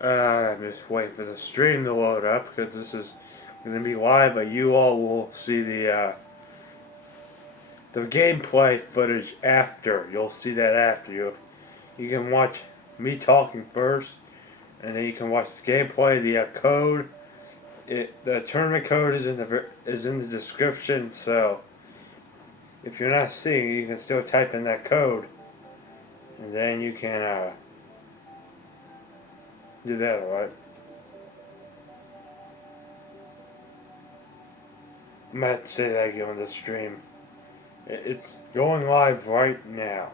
I'm just waiting for the stream to load up because this is going to be live, but you all will see the gameplay footage after. You'll see that after. You can watch me talking first, and then you can watch the gameplay. The code, the tournament code is in the description. So if you're not seeing it, you can still type in that code, and then you can do that. All right. I'm going to have to say that again on the stream. It's going live right now.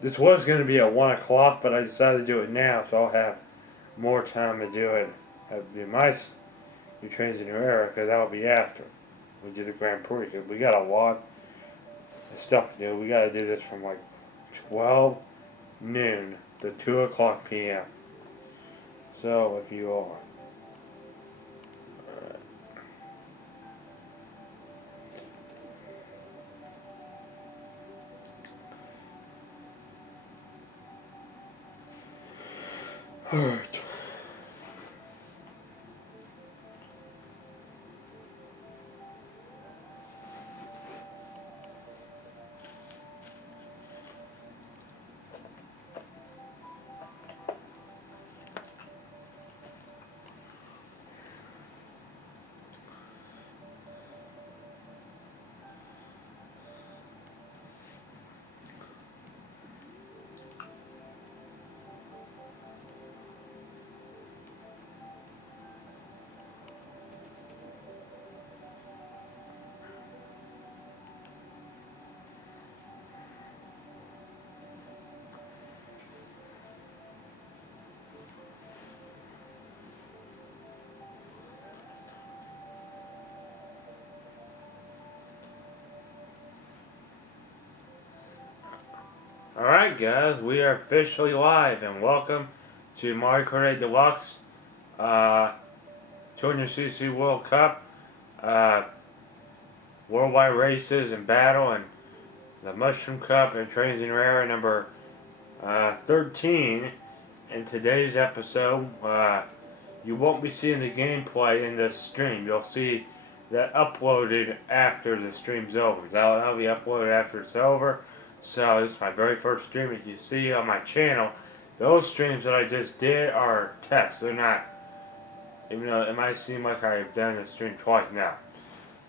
This was going to be at 1 o'clock, but I decided to do it now, so I'll have more time to do it. I'll do my new trains in your era, because that'll be after we do the Grand Prix. Cause we got a lot of stuff to do. We got to do this from like 12 noon to 2 o'clock p.m. So if you are. Alright. Alright guys, we are officially live and welcome to Mario Kart Deluxe 200cc World Cup Worldwide Races and Battle and the Mushroom Cup and Trains in Rare number 13. In today's episode, you won't be seeing the gameplay in the stream. You'll see that uploaded after the stream's over. That'll be uploaded after it's over. So this is my very first stream that you see on my channel. Those streams that I just did are tests. They're not, even though it might seem like I've done the stream twice now.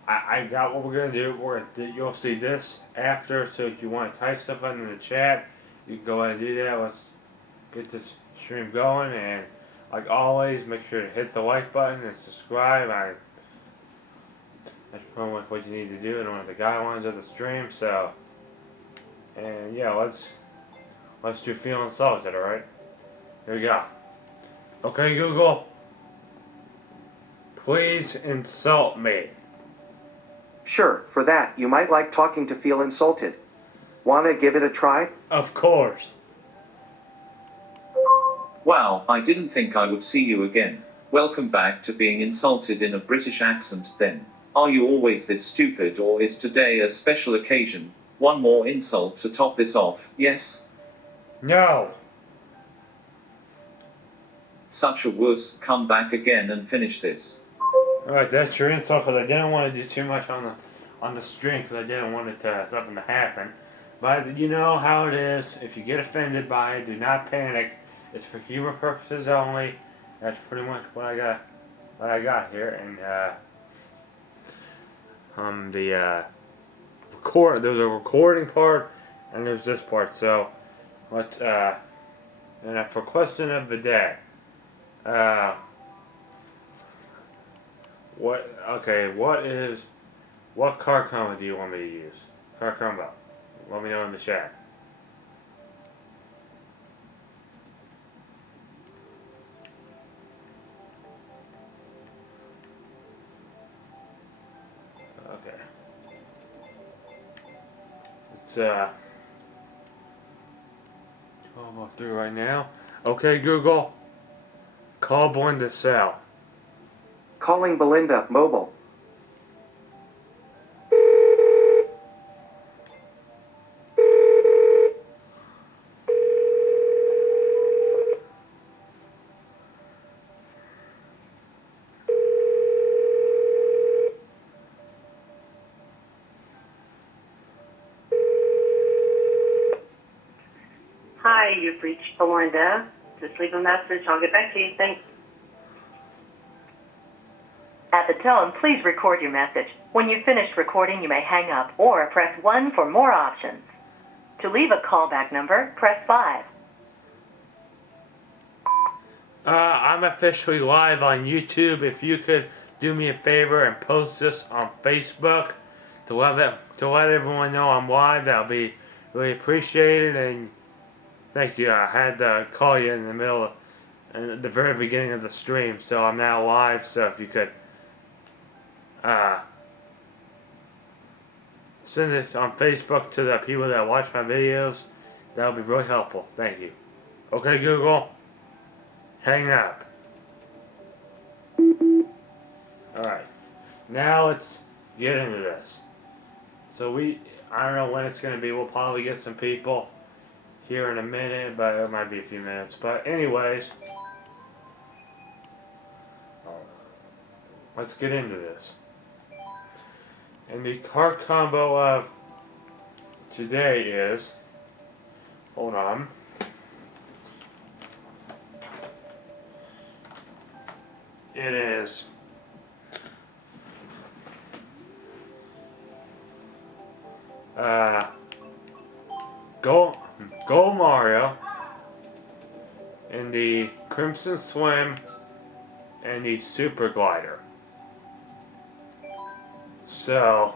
I got what we're going to do. You'll see this after, so if you want to type stuff in the chat, you can go ahead and do that. Let's get this stream going, and like always, make sure to hit the like button and subscribe. That's pretty much what you need to do in one of the guidelines of the stream, so... And yeah, let's do Feeling Salted, alright? Here we go. Okay, Google. Please insult me. Sure, for that, you might like talking to Feel Insulted. Wanna give it a try? Of course. Wow, I didn't think I would see you again. Welcome back to being insulted in a British accent then. Are you always this stupid, or is today a special occasion? One more insult to top this off, yes? No. Such a wuss, come back again and finish this. Alright, that's your insult, because I didn't want to do too much on the stream, because I didn't want something to happen. But you know how it is. If you get offended by it, do not panic. It's for humor purposes only. That's pretty much what I got here. And there's a recording part, and there's this part. So let's and for question of the day, what car combo do you want me to use? Car combo. Let me know in the chat. Okay. It's 12:03 right now. Okay, Google. Call Belinda Cell. Calling Belinda, mobile. reached Belinda. Just leave a message. I'll get back to you. Thanks. At the tone, please record your message. When you've finished recording, you may hang up or press 1 for more options. To leave a callback number, press 5. I'm officially live on YouTube. If you could do me a favor and post this on Facebook to let everyone know I'm live, that'll be really appreciated. And thank you. I had to call you in the middle, at the very beginning of the stream, so I'm now live. So if you could send it on Facebook to the people that watch my videos, that would be really helpful. Thank you. Okay, Google, hang up. Alright, now let's get into this. So I don't know when it's going to be. We'll probably get some people here in a minute, but it might be a few minutes. But anyways, let's get into this. And the card combo of today is, hold on. It is Go Mario and the Crimson Slim and the Super Glider. So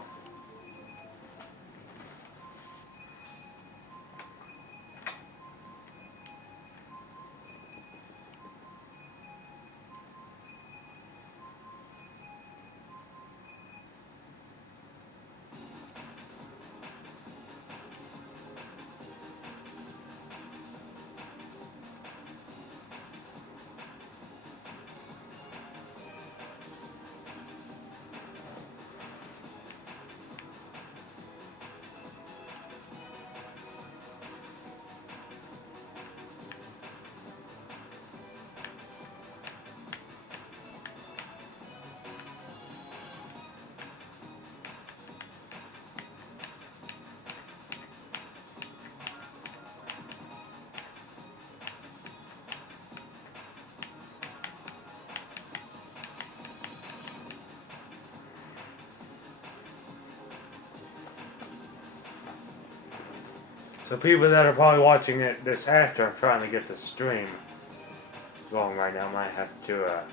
the people that are probably watching it this after, I'm trying to get the stream going right now. I might have to alright.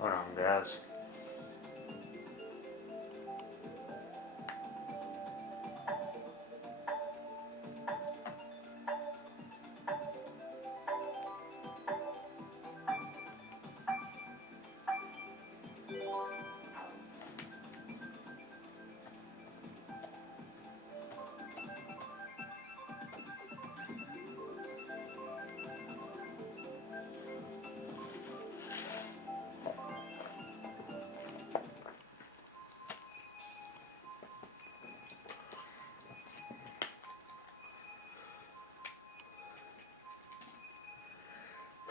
Hold on, guys.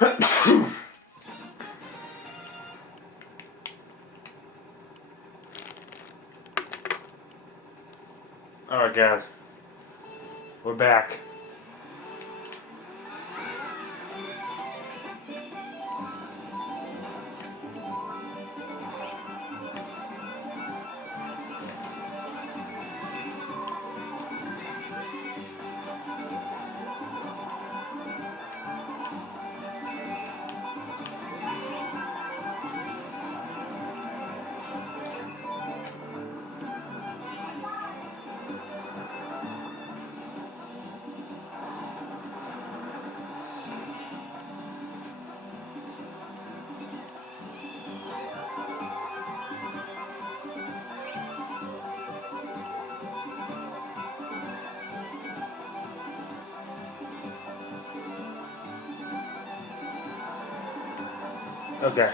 Alright guys, we're back. Okay.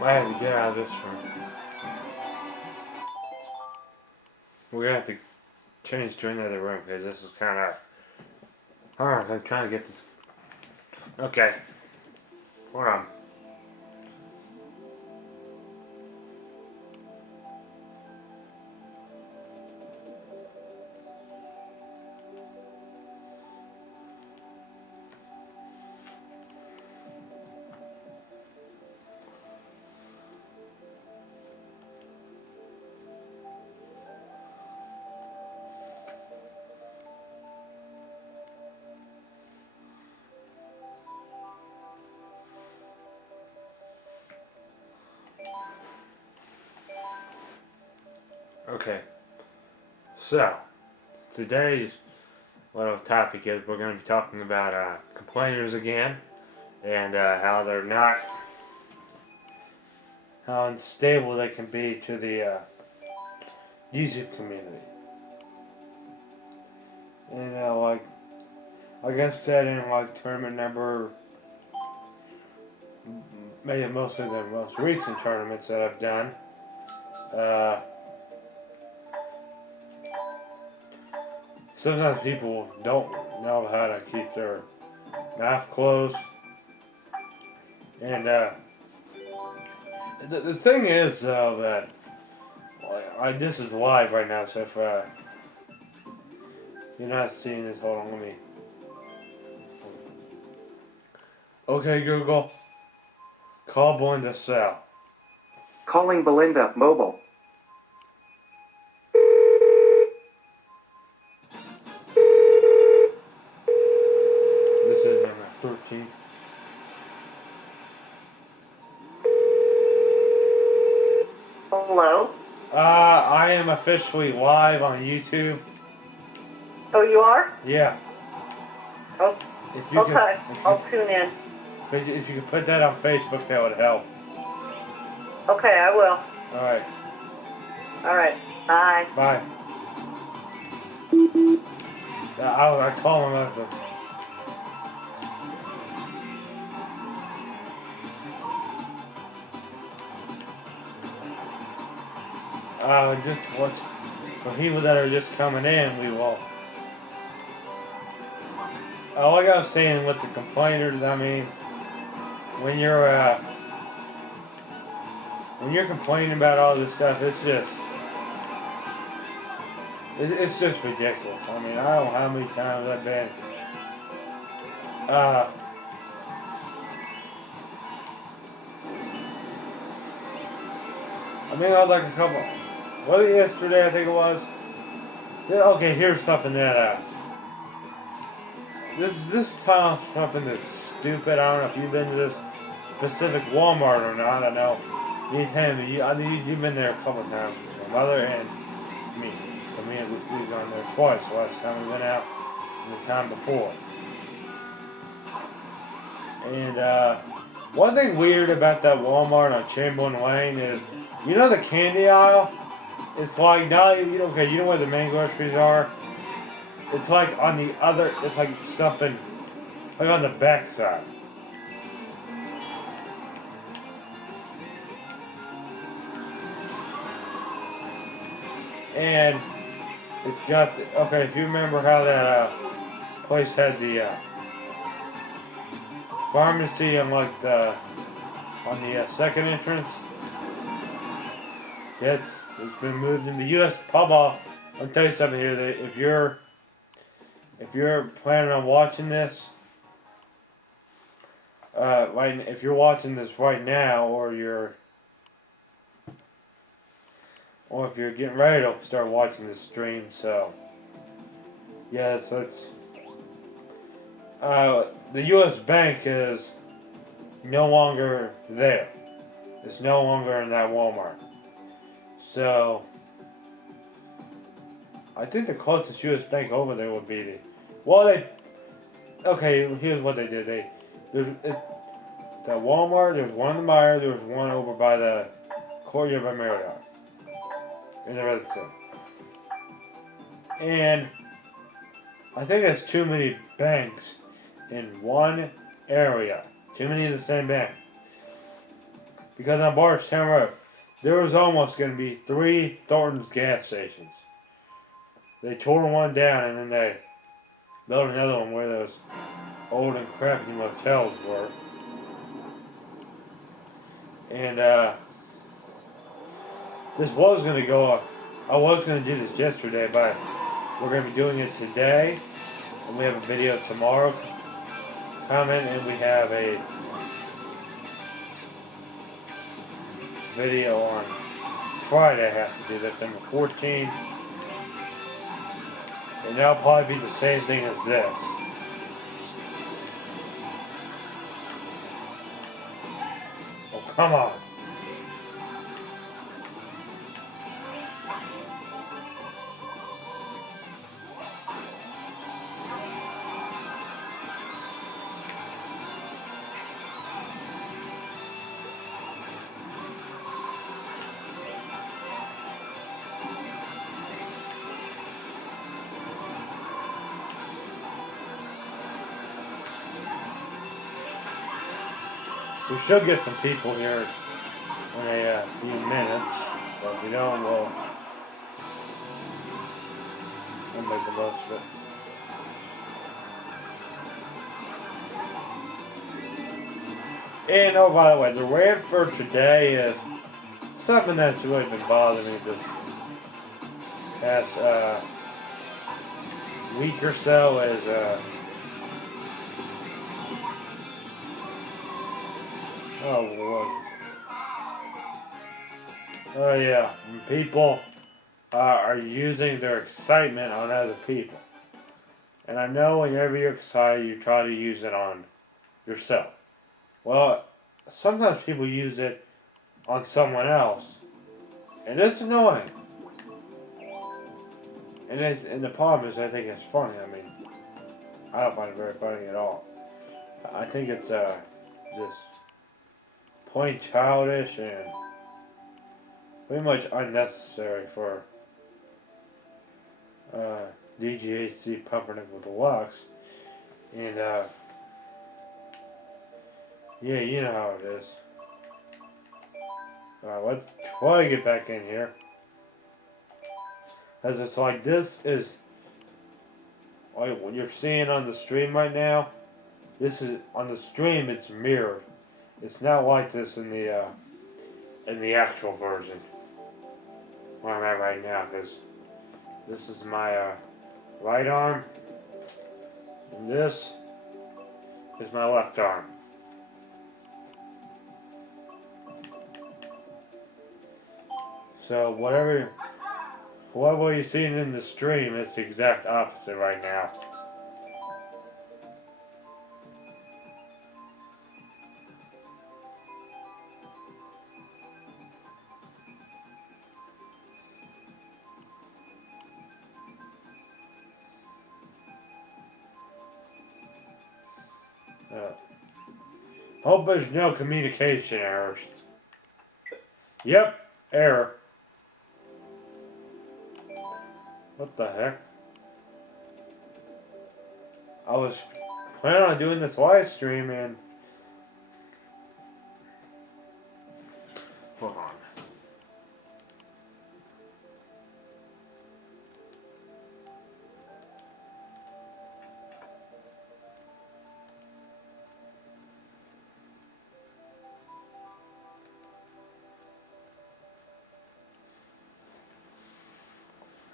I have to get out of this room. We're gonna have to change to another room because this is kind of. Alright, I'm trying to get this. Okay. Hold on. Okay. So, today's little topic is we're going to be talking about complainers again and how they're not, how unstable they can be to the YouTube community. And like I said in like tournament number, maybe mostly the most recent tournaments that I've done, sometimes people don't know how to keep their mouth closed. And the thing is, though, that this is live right now, so if you're not seeing this, hold on, let me. Okay, Google, call Belinda Cell. Calling Belinda Mobile. This is number 13. Hello? I am officially live on YouTube. Oh, you are? Yeah. Oh, If you okay. I'll tune in. if you could put that on Facebook, that would help. Okay, I will. Alright. All right. Bye. Bye. I call him after. Just watch. For people that are just coming in, we will. All I gotta say with the complainers, I mean, when you're complaining about all this stuff, it's just ridiculous. I mean, I don't know how many times I've been. I mean, I was like a couple. Was it yesterday? I think it was. Yeah, okay, here's something that this time something that's stupid. I don't know if you've been to this specific Walmart or not. I know you've been there a couple of times. My mother and me. So we've gone there twice. The last time we went out and the time before. And one thing weird about that Walmart on Chamberlain Lane is, you know the candy aisle? It's like now okay. You know where the main groceries are? It's like on the other. It's like something like on the back side. And it's got okay. If you remember how that place had the pharmacy on like the on the second entrance. It's been moved in the U.S. pub. I'll tell you something here. That if you're planning on watching this, if you're watching this right now, or if you're getting ready to start watching this stream, so yes, the U.S. Bank is no longer there. It's no longer in that Walmart. So, I think the closest U.S. Bank over there would be okay, here's what they did. The Walmart, there was one in the Meyer, there was one over by the Courtyard by Marriott. In the residence. And I think there's too many banks in one area. Too many of the same bank. Because on Bardstown Road, there was almost going to be 3 Thornton's gas stations. They tore one down and then they built another one where those old and crappy motels were. And this was going to go up. I was going to do this yesterday, but we're going to be doing it today. And we have a video tomorrow coming, and we have a video on Friday. I have to do that, number 14. And that'll probably be the same thing as this. Oh, come on. We should get some people here in a few minutes, but if we don't, we'll make the most of it. And oh, by the way, the rant for today is something that's really been bothering me this past week or so. Is oh Lord. Oh yeah, when people are using their excitement on other people. And I know whenever you're excited, you try to use it on yourself. Well, sometimes people use it on someone else, and it's annoying. And the problem is, I think it's funny. I mean, I don't find it very funny at all. I think it's just plain childish and pretty much unnecessary for DGHC pumping it with Deluxe. And yeah, you know how it is. Let's try to get back in here. As it's like, this is like what you're seeing on the stream right now. This is on the stream. It's mirrored. It's not like this in the actual version where I'm at right now, because this is my right arm, and this is my left arm. So whatever you're seeing in the stream, it's the exact opposite right now. Hope there's no communication errors. Yep, error. What the heck? I was planning on doing this live stream and... Hold on.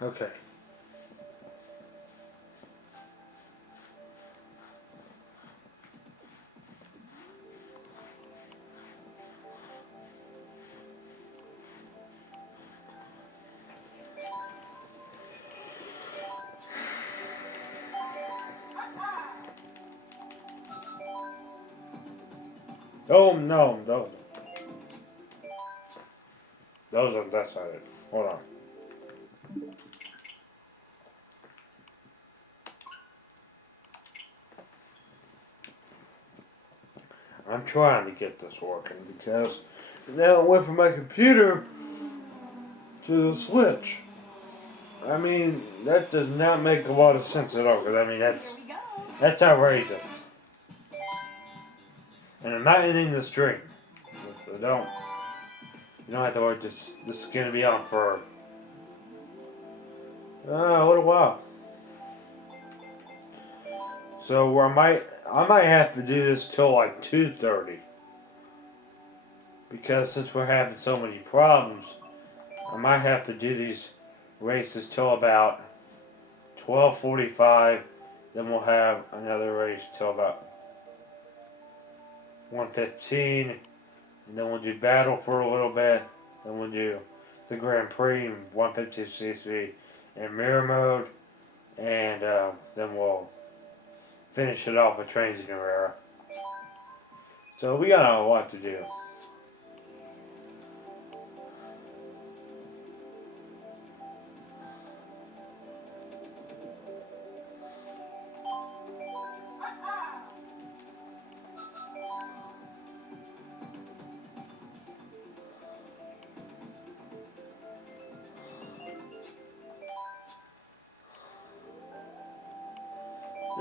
Okay. Oh no, those on that side. Hold on. I'm trying to get this working because now it went from my computer to the Switch. I mean, that does not make a lot of sense at all. Because I mean, that's outrageous. And I'm not ending the stream. So you don't have to worry. This is gonna be on for a little while. So I might have to do this till like 2:30. Because since we're having so many problems, I might have to do these races till about 12:45. Then we'll have another race till about 1:15. And then we'll do battle for a little bit. Then we'll do the Grand Prix 150cc in mirror mode. And then we'll finish it off with Trains in Carrera. So we got a lot to do.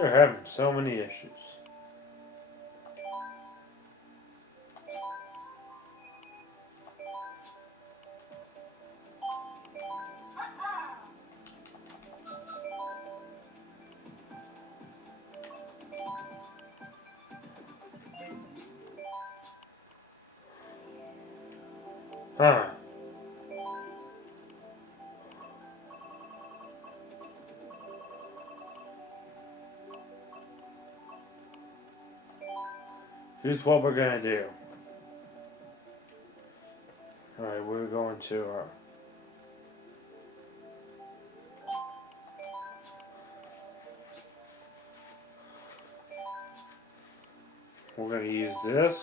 They're having so many issues. Huh. Here's what we're gonna do. Alright, we're going to we're gonna use this.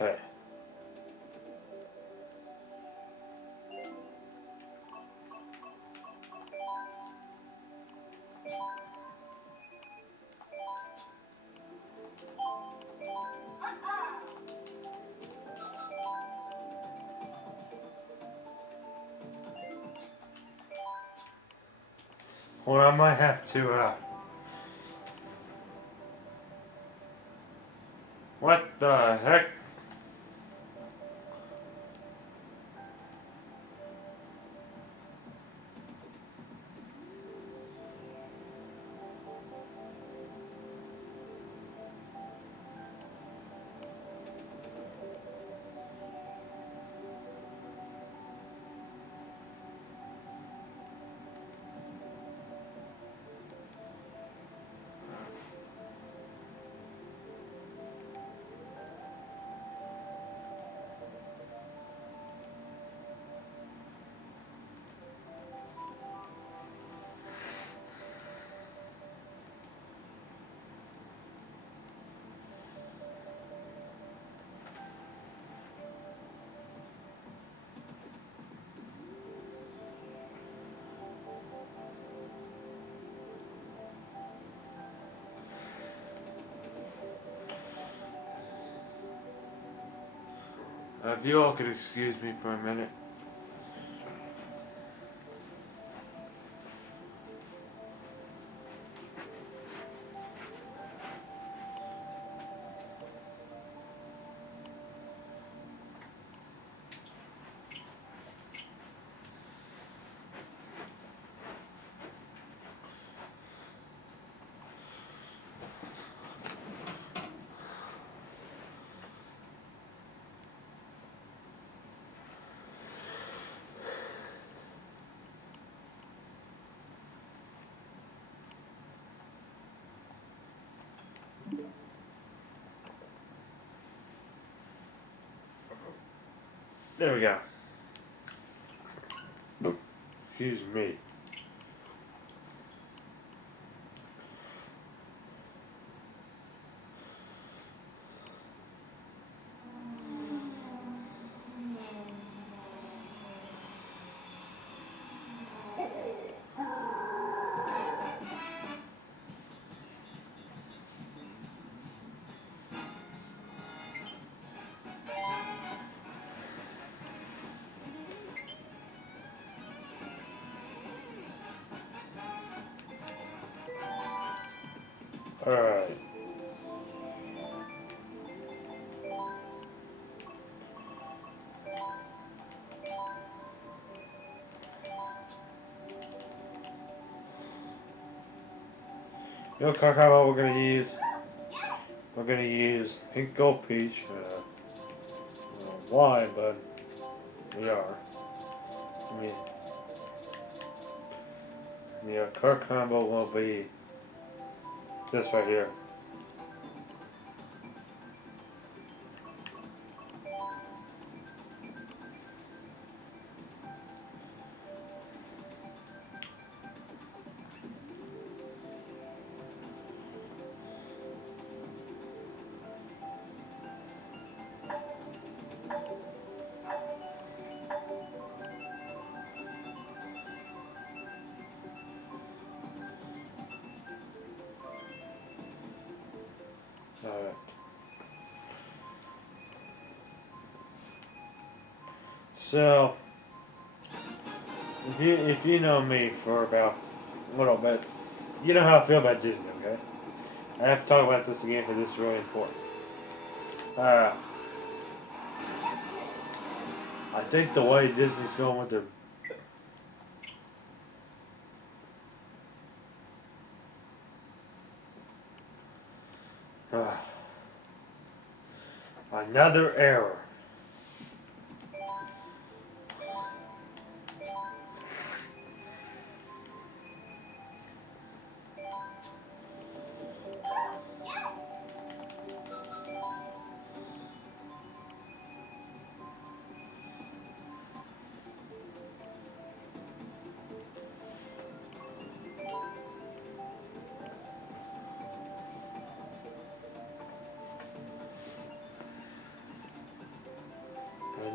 Okay. Well, I might have to, what the heck? If you all could excuse me for a minute. There we go. Excuse me. Alright. You know, Kakao, we're gonna use. We're gonna use pink gold peach. I don't know why, but we are. I mean, the card combo will be this right here. Alright. So, if you know me for about a little bit, you know how I feel about Disney, okay? I have to talk about this again because it's really important. I think the way Disney's going with their another error.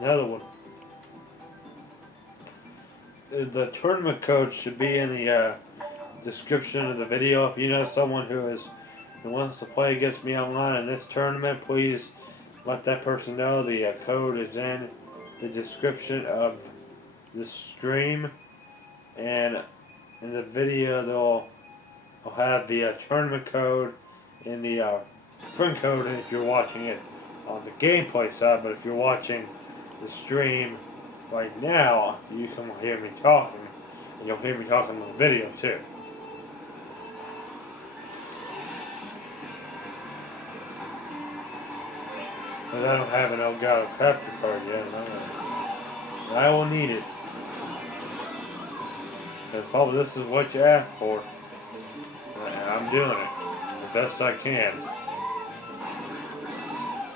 Another one. The tournament code should be in the description of the video. If you know someone who wants to play against me online in this tournament, please let that person know. The code is in the description of the stream, and in the video they'll have the tournament code in the friend code if you're watching it on the gameplay side. But if you're watching the stream right now, you can hear me talking, and you'll hear me talking on the video too. Because I don't have an Elgato capture card yet, and I will need it. Because probably this is what you asked for, and I'm doing it the best I can.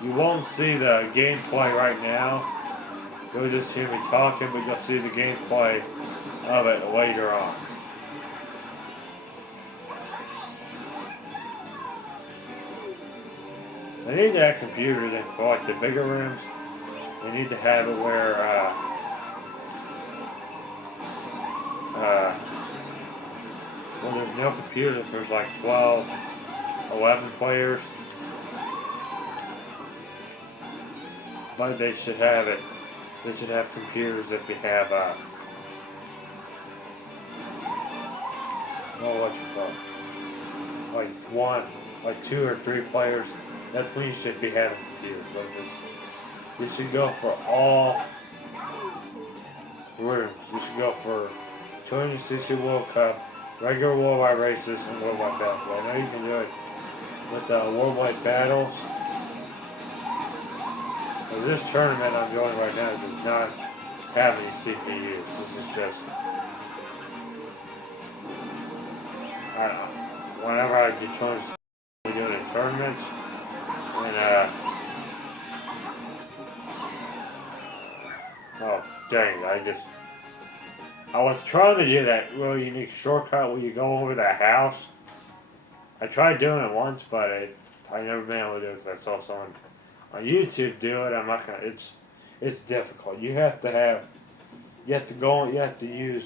You won't see the gameplay right now. You'll just hear me talking, but you'll see the gameplay of it later on. They need to have computers in for like the bigger rooms. They need to have it where there's no computers, there's like 12, 11 players. but they should have it. They should have computers if you have what you call it? Like 2 or 3 players. That's when you should be having computers. Like this, you should go for all rooms. You should go for 260 World Cup, regular worldwide races, and worldwide battles. I know you can do it with worldwide battles. But this tournament I'm doing right now does not have any CPUs. This is just, I don't know. Whenever I get chosen to do it in tournaments, and oh dang, I was trying to do that really unique shortcut where you go over the house. I tried doing it once, but I never been able to do it because I saw someone on YouTube do it. I'm not gonna. It's difficult. You have to use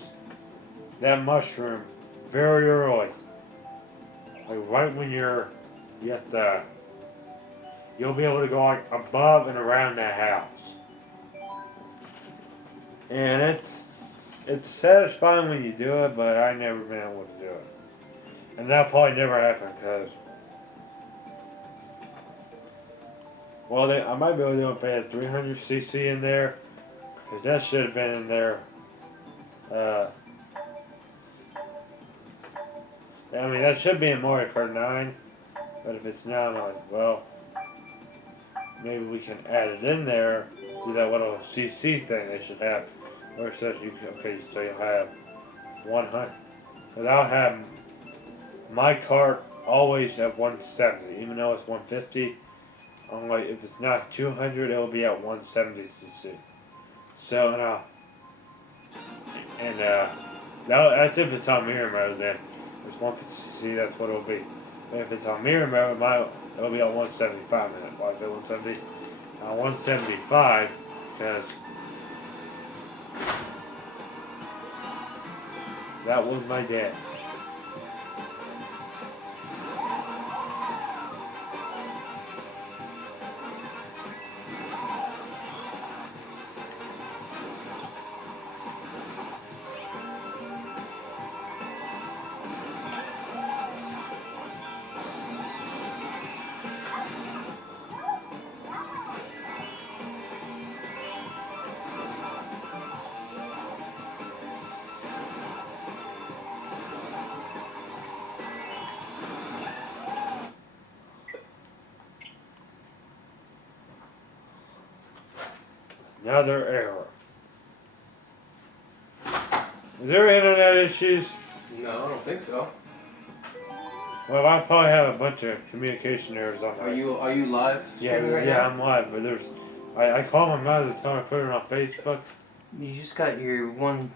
that mushroom very early, like right when you'll be able to go like above and around that house, and it's satisfying when you do it, but I never been able to do it, and that'll probably never happen because. Well, I might be able to do it if they had 300cc in there, because that should have been in there. I mean, that should be in Mario Kart 9, but if it's not, I'm like, well, maybe we can add it in there, do that little CC thing they should have, where it says so you'll have 100. Because I'll have my cart always at 170, even though it's 150. Like if it's not 200, it'll be at 170cc. So that's if it's on mirror mode. Then it's 150cc. That's what it'll be. But if it's on mirror mode, it'll be at 175 minutes. Why is it 170? 175 because that was my dad. Another error. Is there internet issues? No, I don't think so. Well, I probably have a bunch of communication errors on my. Are you live? streaming right now? I'm live, but I called my mother to tell her to put it on Facebook. You just got your one.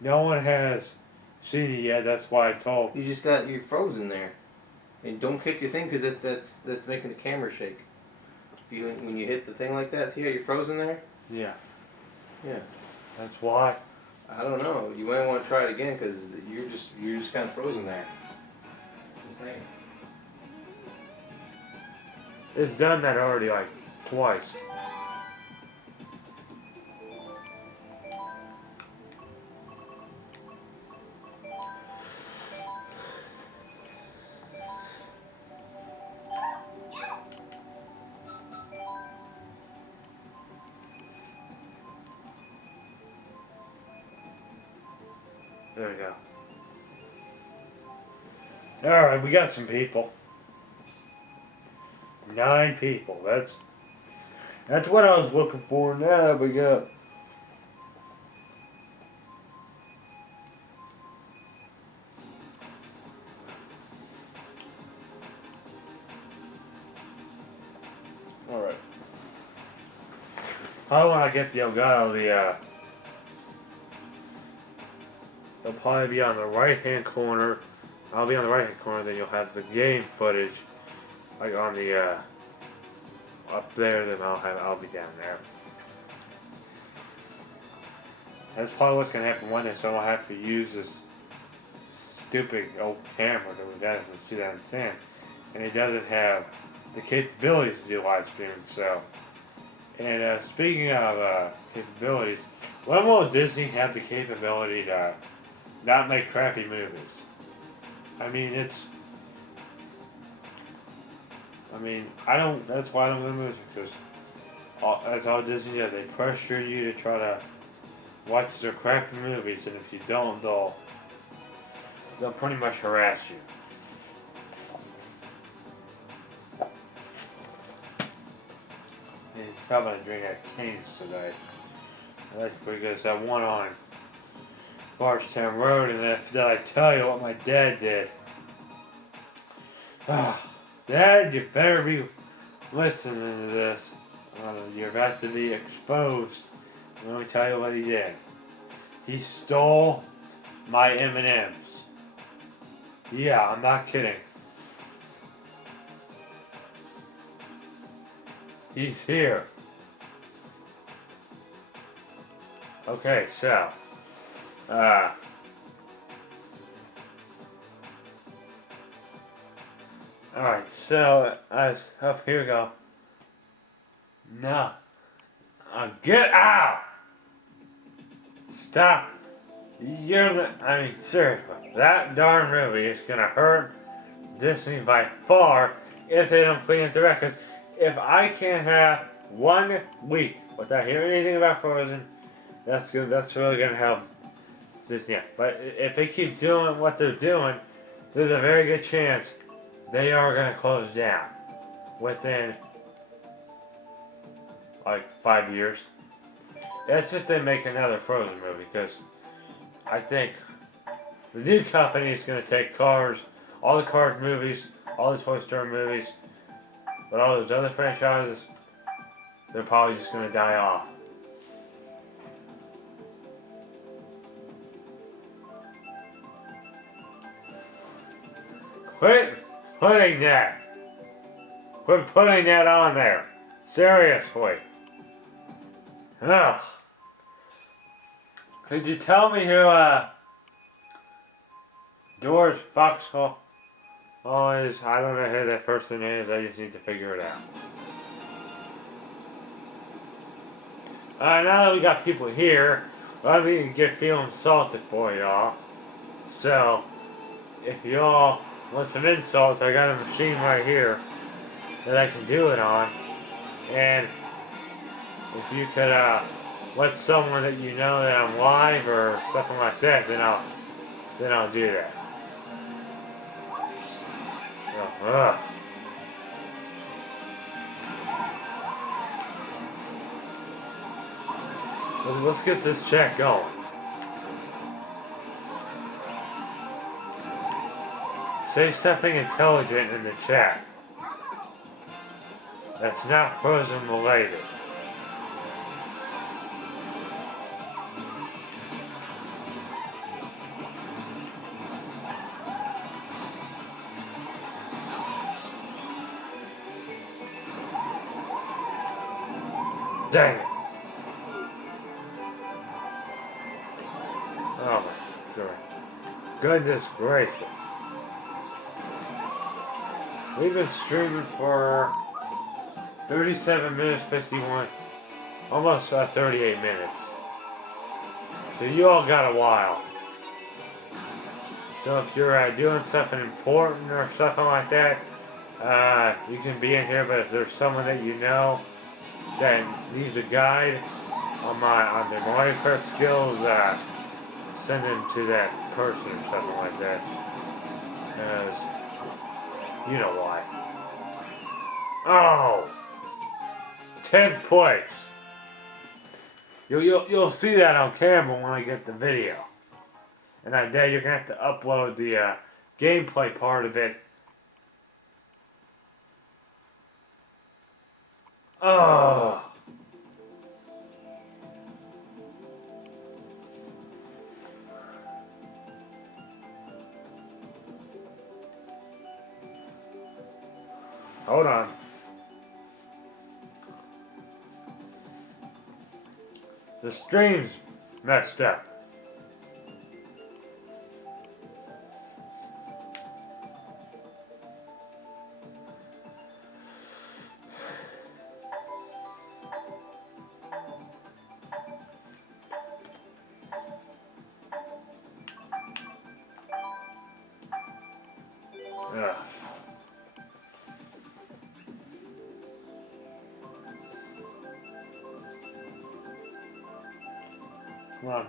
No one has seen it yet. That's why I told. You just got your frozen there, and don't kick your thing because that's making the camera shake. When you hit the thing like that, see how you're frozen there? Yeah. Yeah. That's why. I don't know. You might want to try it again because you're just kind of frozen there. Just saying. It's done that already like twice. There we go. Alright, we got some people. 9 people. That's what I was looking for. Now we got. Alright. Probably when I get the Elgato, they'll probably be on the right hand corner. I'll be on the right hand corner, then you'll have the game footage like on the up there, then I'll be down there. That's probably what's gonna happen one day, so I'll have to use this stupid old camera that we got since 2010. And it doesn't have the capabilities to do live streaming. So, and speaking of capabilities, when will Disney have the capability to not make crappy movies? I mean, I don't. That's why I don't go to movies, because that's all Disney does. They pressure you to try to watch their crappy movies, and if you don't, they'll pretty much harass you. And probably gonna drink at Cane's today. That's because I went on Barstown Road, and did I tell you what my dad did? Dad, you better be listening to this. You're about to be exposed. Let me tell you what he did. He stole my M&Ms. Yeah, I'm not kidding. He's here. Okay, so, alright, so, here we go. No. Get out! Stop. Seriously, that darn movie is gonna hurt Disney by far if they don't clean up the record. If I can't have 1 week without hearing anything about Frozen, that's really gonna help Disney. But if they keep doing what they're doing, there's a very good chance they are gonna close down within like 5 years. That's if they make another Frozen movie, because I think the new company is going to take Cars, all the Cars movies, all the Toy Story movies, but all those other franchises, they're probably just going to die off. Quit putting that on there. Seriously. Ugh. Could you tell me who, George Foxhall is? I don't know who that person is. I just need to figure it out. Now that we got people here, let me get feeling salted for y'all. So, if y'all want some insults, I got a machine right here that I can do it on. And if you could, let someone that you know that I'm live or something like that, then I'll do that. Ugh. Let's get this chat going. Say something intelligent in the chat. That's not Frozen related. Dang it. Oh my God. Goodness gracious. We've been streaming for 37 minutes, 51, almost 38 minutes. So you all got a while. So if you're doing something important or something like that, you can be in here, but if there's someone that you know that needs a guide on their Minecraft skills, send them to that person or something like that. Because you know why. Oh, 10th place. You'll see that on camera when I get the video. And I dare you're gonna have to upload the gameplay part of it. Oh. Hold on. The stream's messed up. Come on.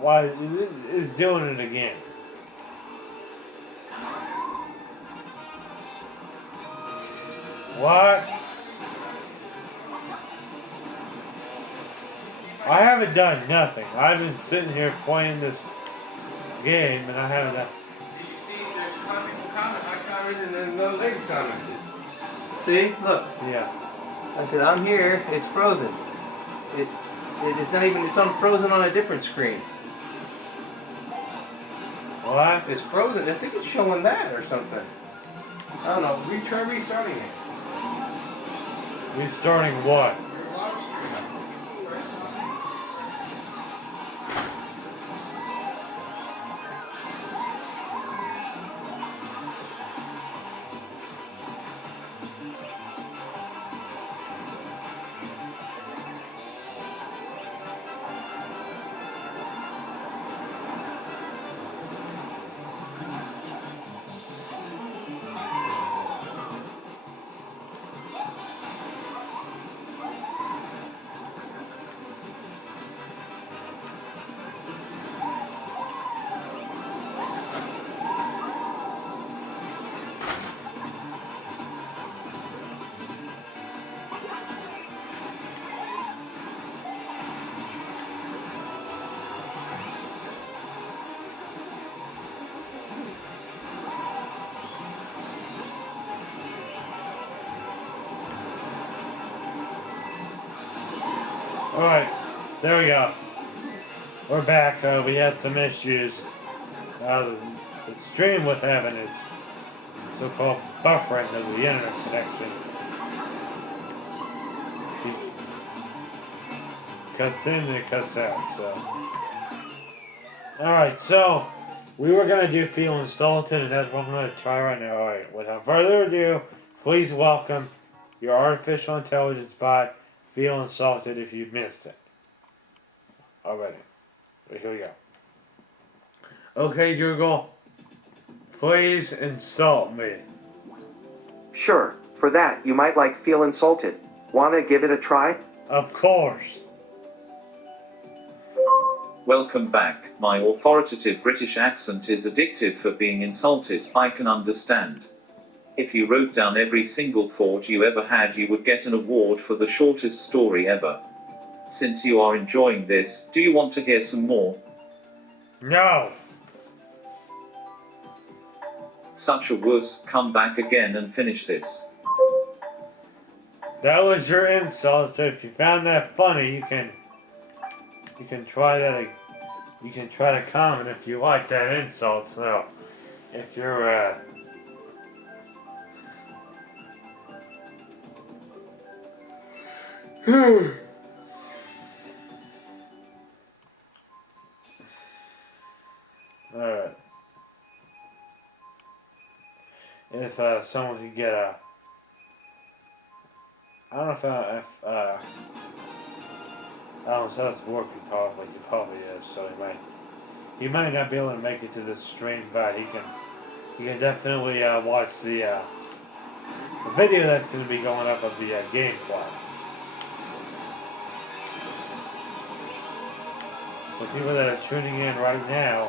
Why is doing it again? What? I haven't done nothing. I've been sitting here playing this game and I haven't done. You see, there's a lot of people comment. I commented and then another lady commented. See? Look. Yeah. I said, I'm here. It's frozen. It's not even, it's frozen on a different screen. What? It's frozen. I think it's showing that or something. I don't know. Try restarting it. Restarting what? Your live stream. Alright, there we go. We're back. We had some issues. The stream was having is so-called buffering of the internet connection. It cuts in and it cuts out, so. Alright, so we were gonna do Feel Insulted, and that's what I'm gonna try right now. Alright, without further ado, please welcome your artificial intelligence bot, Feel Insulted, if you missed it already. But here we go. Okay, Google, please insult me. Sure, for that you might like Feel Insulted. Wanna give it a try? Of course. Welcome back. My authoritative British accent is addictive for being insulted. I can understand. If you wrote down every single thought you ever had, you would get an award for the shortest story ever. Since you are enjoying this, do you want to hear some more? No. Such a wuss, come back again and finish this. That was your insult, so if you found that funny, you can try that. You can try to comment if you like that insult. So, if you're alright. If someone could get a, I don't know if I don't know, so it's working probably. He probably is, so he might not be able to make it to this stream, but he can definitely watch the video that's going to be going up of the gameplay. So people that are tuning in right now,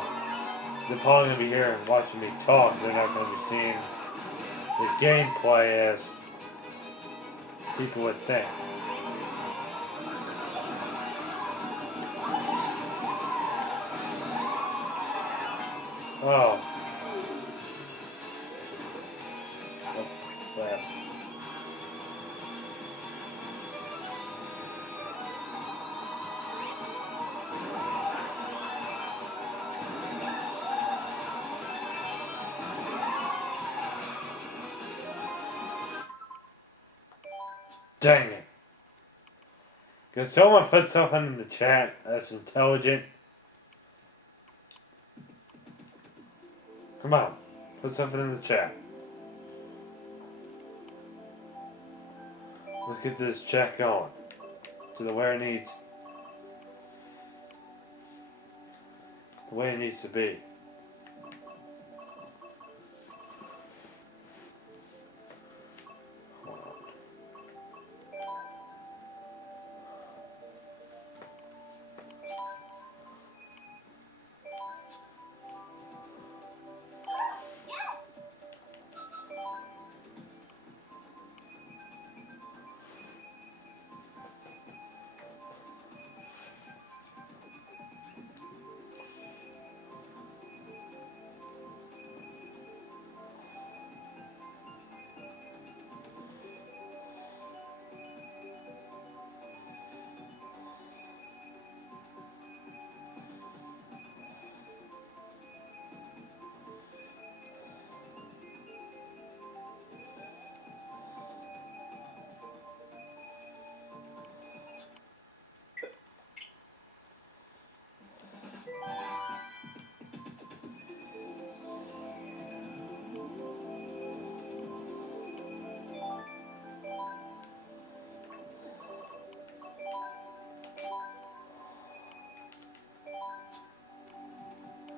they're probably going to be here and watching me talk. They're not going to be seeing the gameplay as people would think. Oh. What's that? Dang it. Could someone put something in the chat that's intelligent? Come on. Put something in the chat. Let's get this chat going to the where it needs, the way it needs to be.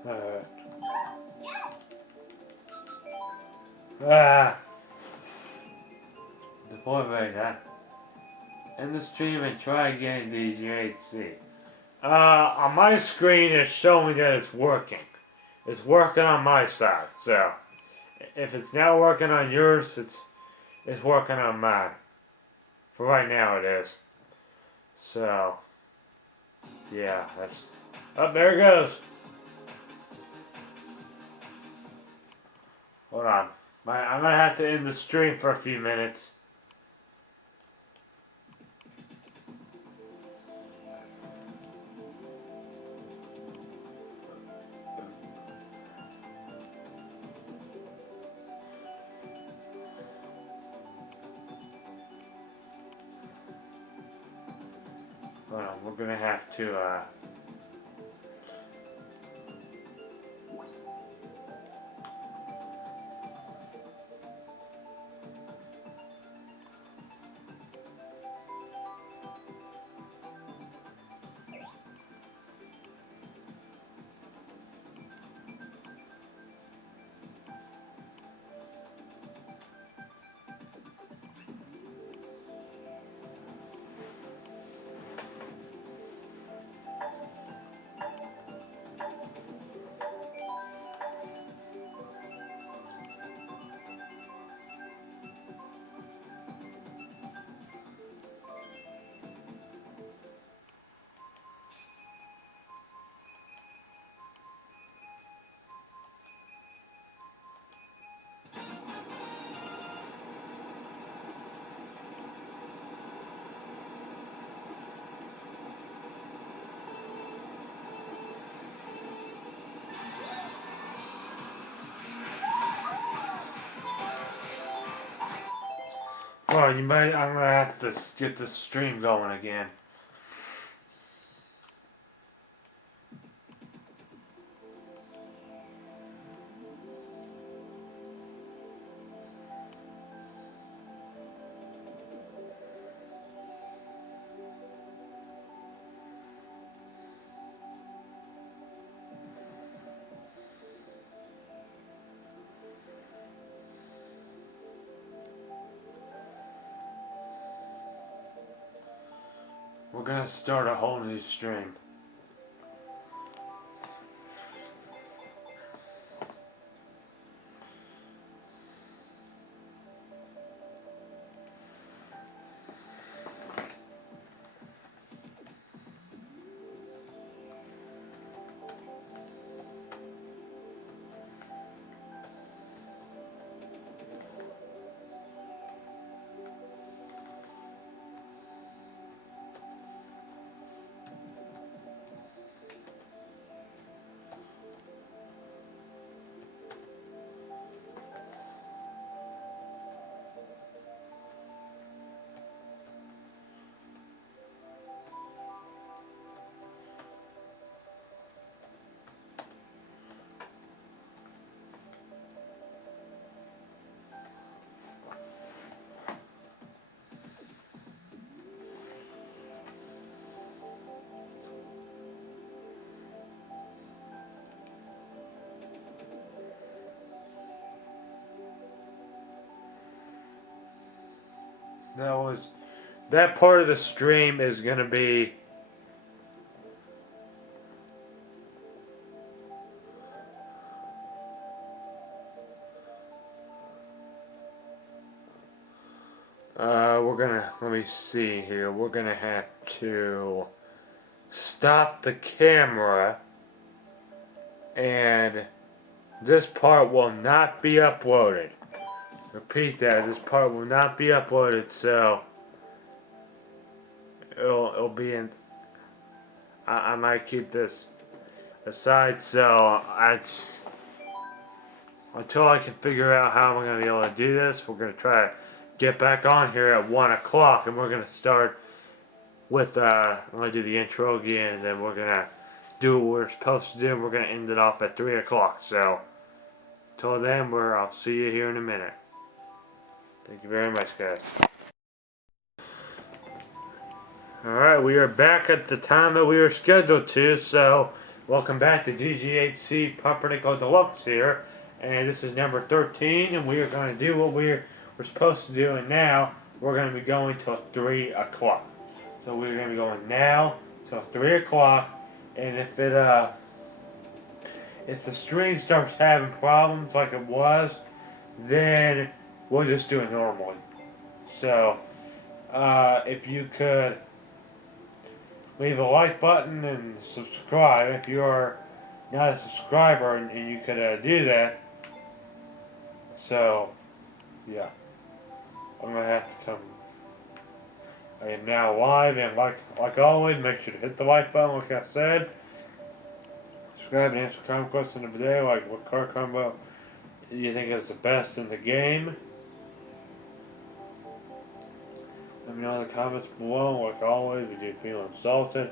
Alright. Ah! The point right now. End the stream and try again, DJC. On my screen it's showing that it's working. It's working on my side, so if it's not working on yours, it's working on mine. For right now it is. So yeah, that's oh, there it goes. Hold on. I'm gonna have to end the stream for a few minutes. Hold on, we're gonna have to well, I'm gonna have to get the stream going again. We're gonna start a whole new stream. that part of the stream is gonna be. Let me see here. We're gonna have to stop the camera, and this part will not be uploaded. Repeat that. This part will not be uploaded, so it'll be in. I might keep this aside, so that's until I can figure out how I'm gonna be able to do this. We're gonna try to get back on here at 1 o'clock, and we're gonna start with I'm gonna do the intro again, and then we're gonna do what we're supposed to do, and we're gonna end it off at 3 o'clock. So till then, I'll see you here in a minute. Thank you very much, guys. Alright, we are back at the time that we were scheduled to, so welcome back to GGHC Pumpernickel Deluxe here, and this is number 13, and we are going to do what we're supposed to do, and now we're going to be going till 3 o'clock. So we're going to be going now till 3 o'clock, and if the stream starts having problems like it was, then we'll just do it normally. So, if you could leave a like button and subscribe if you're not a subscriber, and you could do that. So, yeah, I'm gonna have to come. I am now live, and like always, make sure to hit the like button, like I said. Subscribe and answer comment questions of the day, like what car combo you think is the best in the game. Let me know in the comments below, like always, if you feel insulted.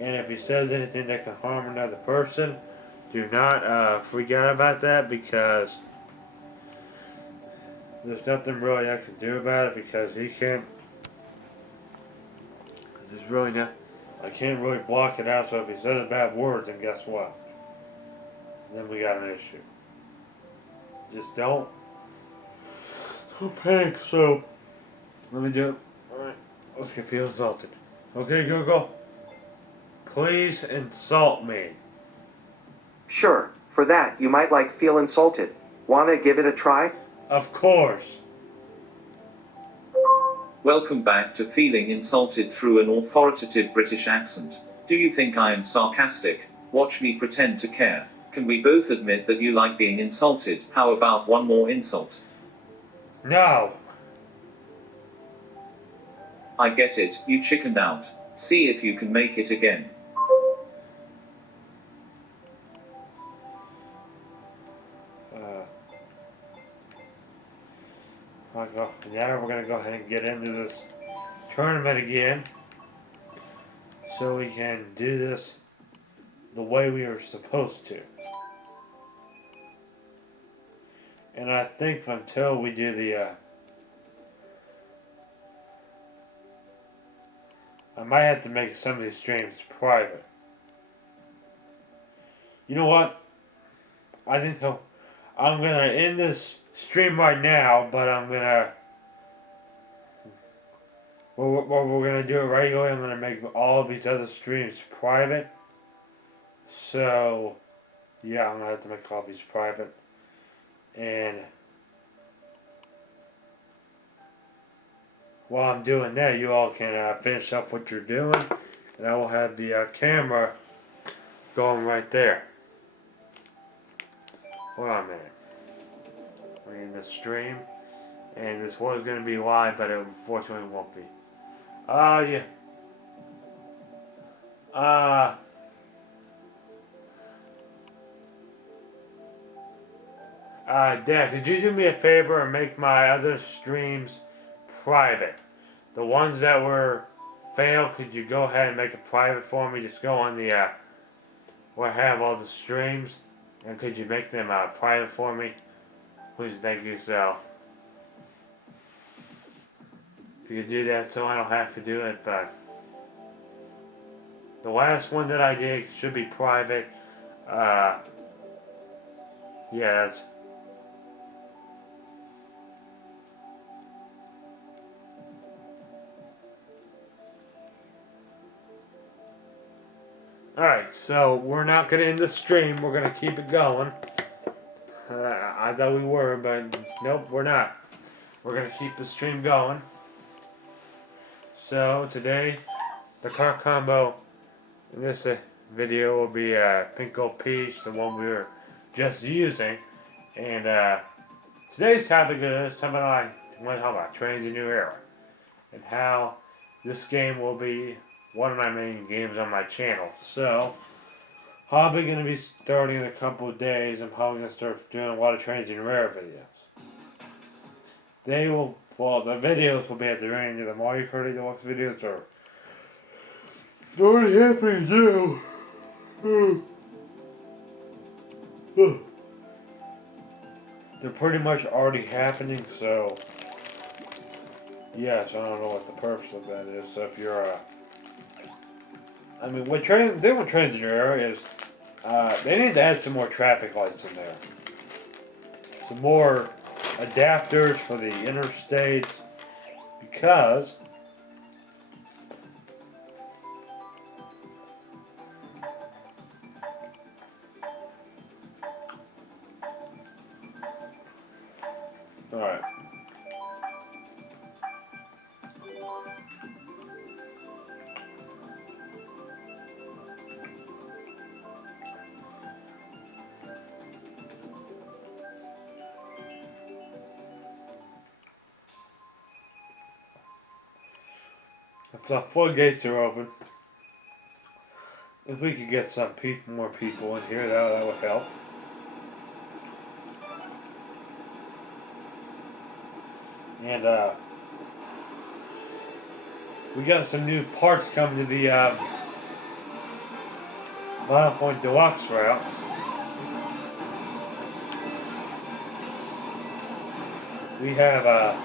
And if he says anything that can harm another person, do not freak out about that, because there's nothing really I can do about it, because he can't. There's really not. I can't really block it out, so if he says a bad word, then guess what? Then we got an issue. Just don't panic, so let me do it. Alright, let's get feel insulted. Okay, Google, please insult me. Sure, for that, you might like feel insulted. Wanna give it a try? Of course. Welcome back to Feeling Insulted through an authoritative British accent. Do you think I am sarcastic? Watch me pretend to care. Can we both admit that you like being insulted? How about one more insult? No. I get it, you chickened out. See if you can make it again. Now we're going to go ahead and get into this tournament again, so we can do this the way we were supposed to. And I think until we do the I might have to make some of these streams private. You know what? I think I'm gonna end this stream right now, but I'm gonna. We're gonna do it regularly. I'm gonna make all of these other streams private. So, yeah, I'm gonna have to make all these private. And while I'm doing that, you all can finish up what you're doing, and I will have the camera going right there. Hold on a minute. We're in the stream, and this was going to be live, but it unfortunately won't be. Yeah. Dad, could you do me a favor and make my other streams private? The ones that were failed, could you go ahead and make it private for me? Just go on the, where I have all the streams, and could you make them private for me? Please, thank you. So, if you could do that so I don't have to do it, but the last one that I did should be private. Yeah, that's Alright, so we're not gonna end the stream, we're gonna keep it going. I thought we were, but nope, we're not. We're gonna keep the stream going. So today, the car combo in this video will be Pink Gold Peach, the one we were just using. And today's topic is something I want to talk about, Trains a New Era. And how this game will be one of my main games on my channel. So, probably going to be starting in a couple of days. I'm probably going to start doing a lot of Trains a New Era videos. The videos will be at the range of the Mario Kart Deluxe videos are already happening now. They're pretty much already happening, so yes, I don't know what the purpose of that is. So if you're what Trains in your area is, they need to add some more traffic lights in there. Some more adapters for the interstates, because alright. If the floodgates are open, if we could get some more people in here, that would help. And we got some new parts coming to the Mile Point Deluxe route. We have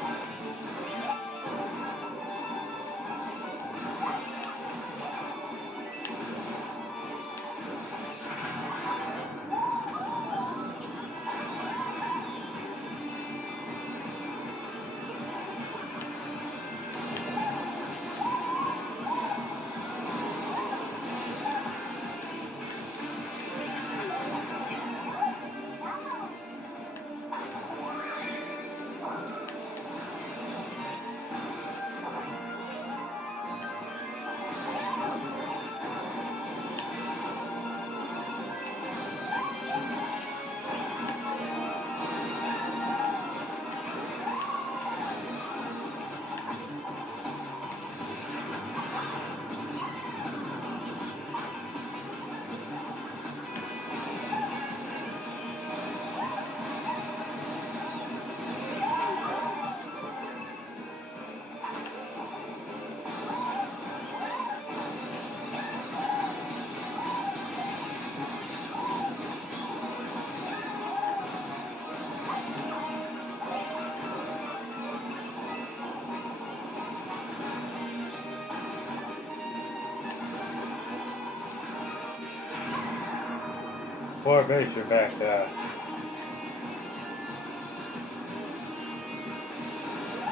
four base are back.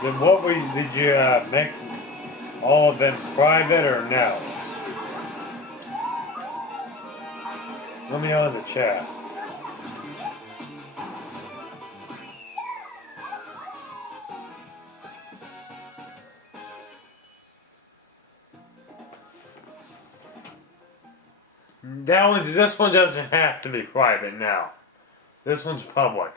Then did you make all of them private or no? Let me know in the chat. This one doesn't have to be private now. This one's public.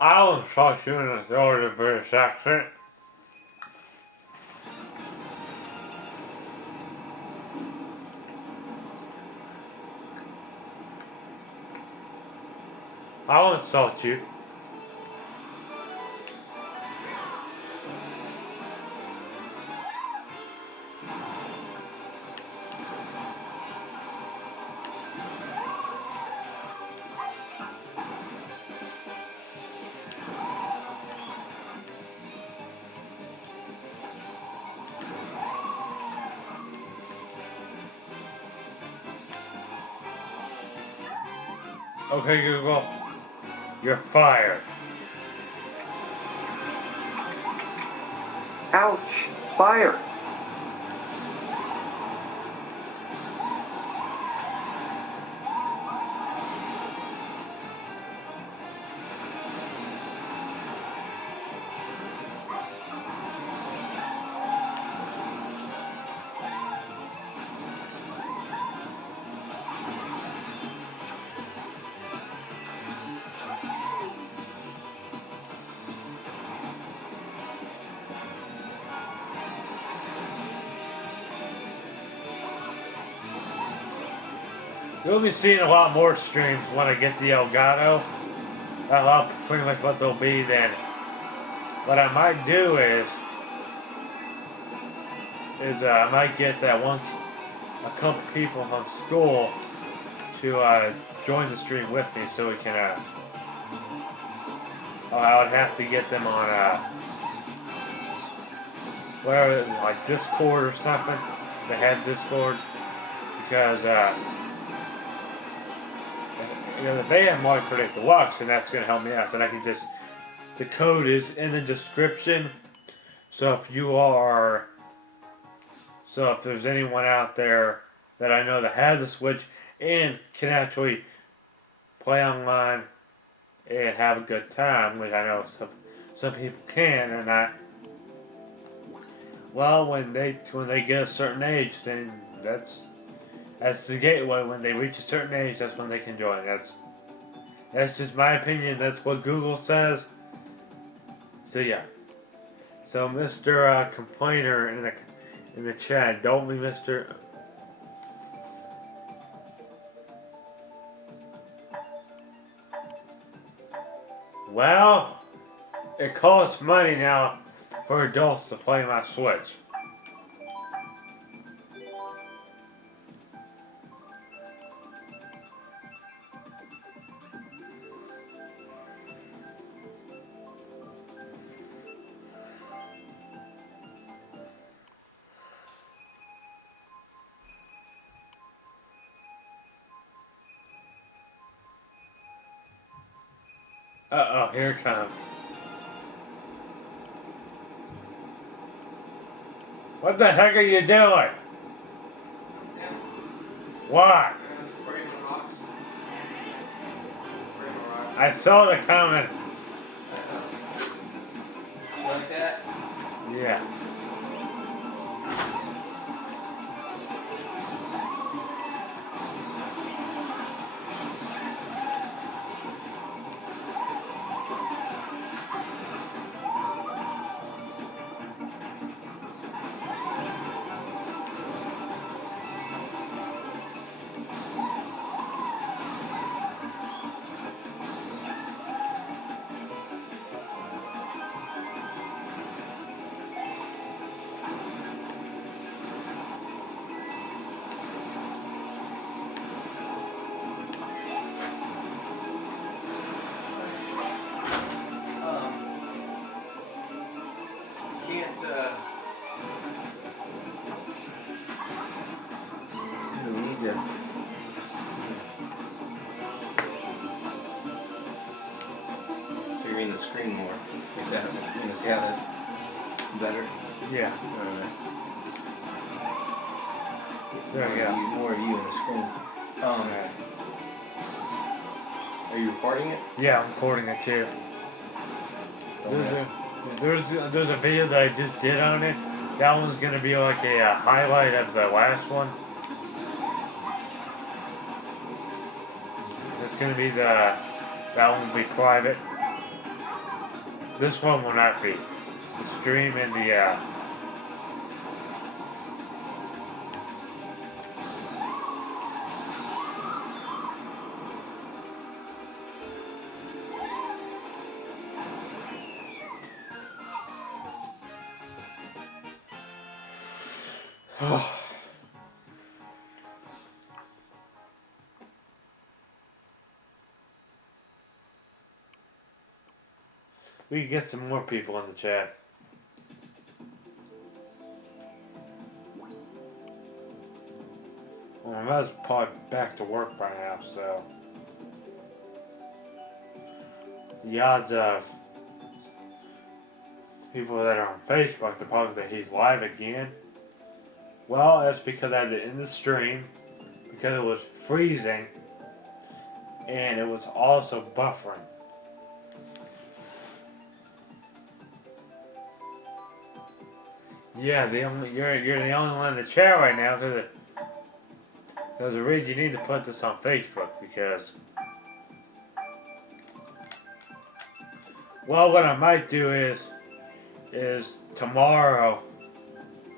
I'll talk to you in a sort of British accent. I'll insult you. Okay, Google. You're fired. Ouch! Fire! You'll be seeing a lot more streams when I get the Elgato. That's pretty much what they'll be then. What I might do is I might get a couple people from school to join the stream with me so we can I would have to get them on whatever, like Discord or something. They had Discord because they have Mario Kart Deluxe, and that's gonna help me out. Then I can just, the code is in the description. So if there's anyone out there that I know that has a Switch and can actually play online and have a good time, which I know some people can, and when they get a certain age, then that's the gateway. When they reach a certain age, that's when they can join. That's just my opinion. That's what Google says. So yeah. So Mr. Complainer in the chat, don't be Mr. Well, it costs money now for adults to play my Switch. Uh-oh, here it comes. What the heck are you doing? What? I saw the comment. Like that? Yeah. Figuring the screen more. Like that. You can see how that's better. Yeah. Alright. There we go. More of you in the screen. Are you recording it? Yeah, I'm recording it too. There's a video that I just did on it. That one's gonna be like a highlight of the last one. It's gonna be that one will be private. This one will not be. The stream and the We can get some more people in the chat. Well, my mother's probably back to work by now, so the odds of people that are on Facebook to probably say he's live again. Well, that's because I had to end the stream because it was freezing and it was also buffering. Yeah, you're the only one in the chat right now because there's a reason you need to put this on Facebook because, well, what I might do is tomorrow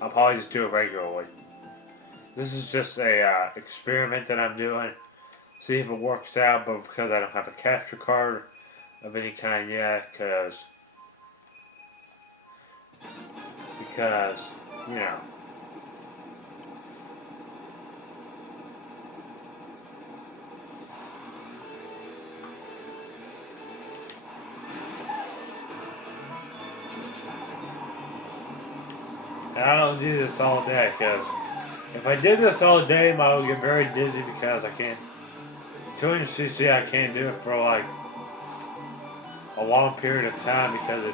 I'll probably just do it regularly. This is just a experiment that I'm doing, see if it works out. But because I don't have a capture card of any kind yet, because you know. And I don't do this all day because if I did this all day, I would get very dizzy because I can't. 200cc, I can't do it for like a long period of time because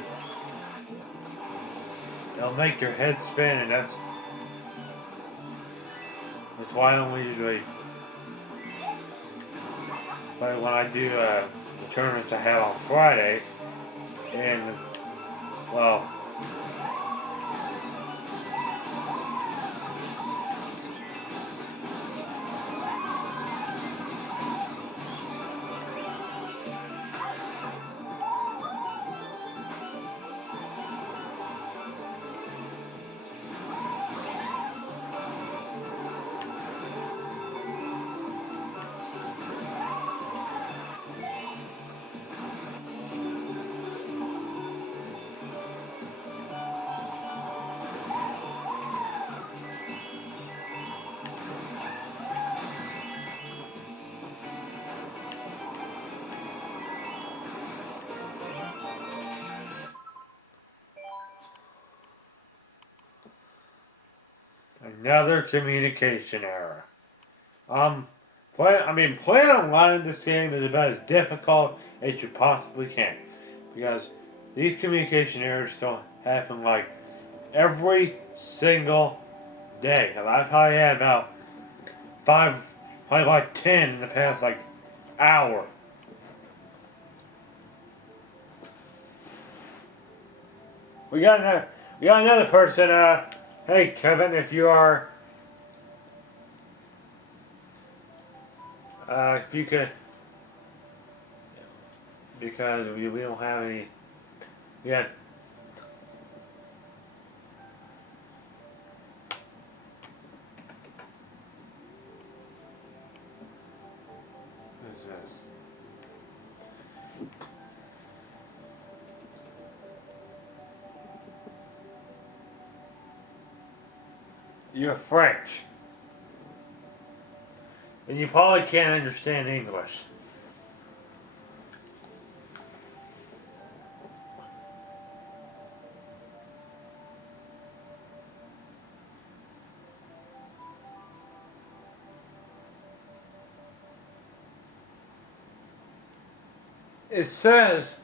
it'll make your head spin, and that's why I only usually, like when I do the tournaments I have on Friday, and well. Another communication error. Playing online in this game is about as difficult as you possibly can. Because these communication errors don't happen like every single day. And I've probably had about 5, probably like 10 in the past like hour. We got another person, hey Kevin, if you are, if you could, because we don't have any, yeah. What is this? You're French. And you probably can't understand English. It says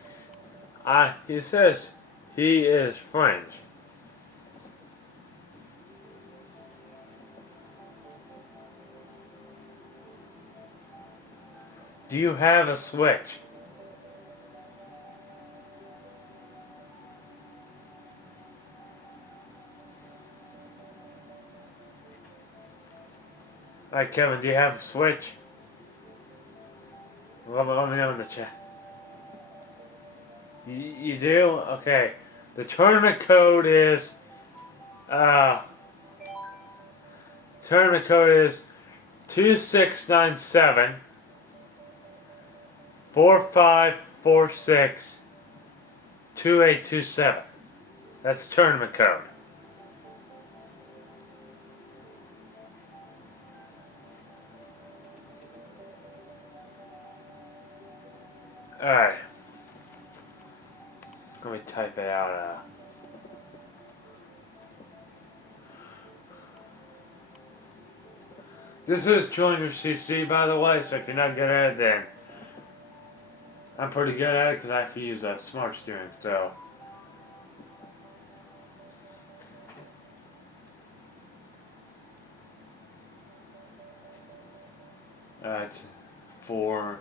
he is French. Do you have a Switch? Alright, Kevin, do you have a Switch? Let me know in the chat. You do? Okay. The tournament code is 2697 4546 2827. That's the tournament code. Alright. Let me type it out. This is Junior CC, by the way, so if you're not good at it, then I'm pretty good at it because I have to use a smart steering, so. That's 4,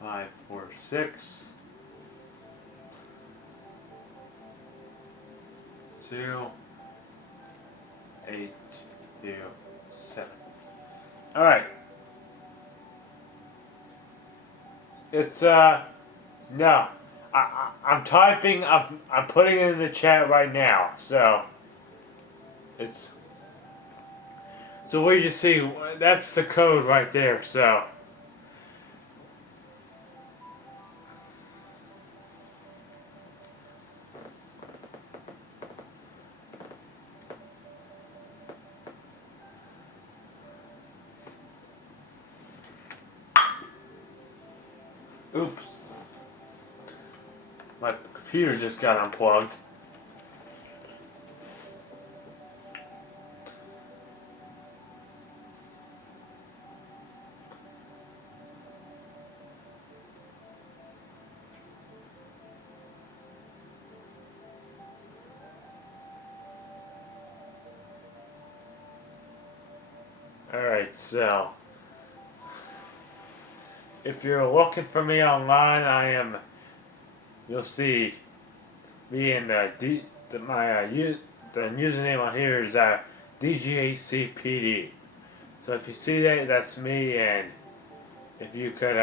5, 4, 6, 2, 8, 2, 7. Alright. It's, no. I'm typing, I'm putting it in the chat right now, so. So what you see, that's the code right there, so. Oops. My computer just got unplugged. Alright, so if you're looking for me online, you'll see me in the username on here is DGACPD. So if you see that, that's me, and if you could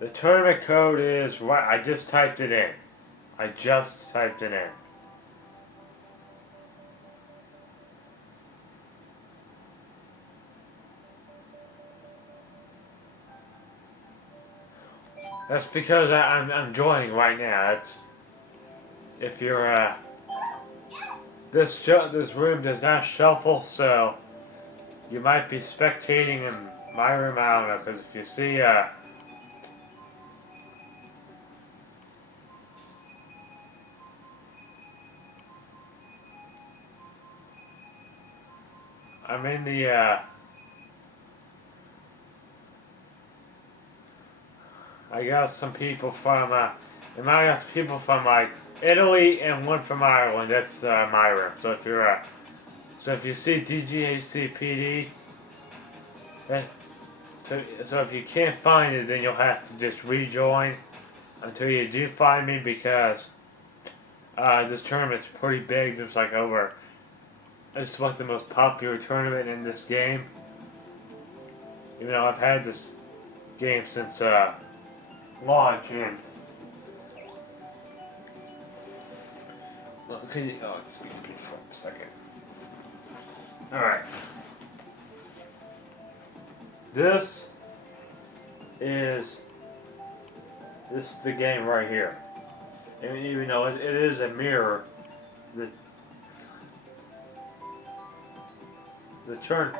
the tournament code is right. I just typed it in. That's because I'm joining right now. That's if you're this room does not shuffle, so you might be spectating in my room. I don't know, because if you see I'm in the I got some people from and I got people from like Italy and one from Ireland. That's my room. So if you see DGACPD, then so if you can't find it, then you'll have to just rejoin until you do find me, because this tournament's pretty big. There's like it's like the most popular tournament in this game. Even though I've had this game since launch, and well, can you excuse me for a second. Alright. This is the game right here. And even though it is a mirror, the turn,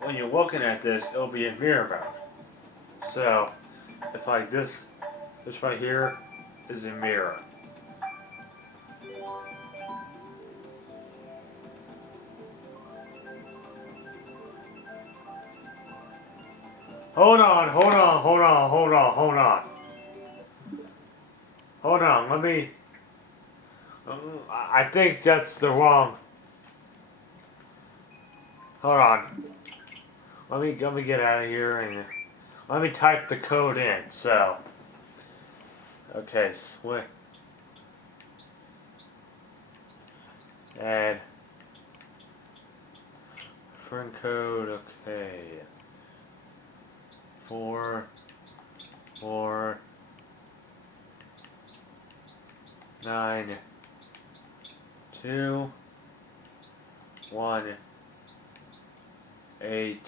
when you're looking at this, it'll be a mirror mode. So it's like this right here is a mirror. Hold on. Let me. I think that's the wrong. Hold on. Let me get out of here and let me type the code in. So. Okay. Switch. Add. Friend code. Okay. 4, 9, 2, 1, 8,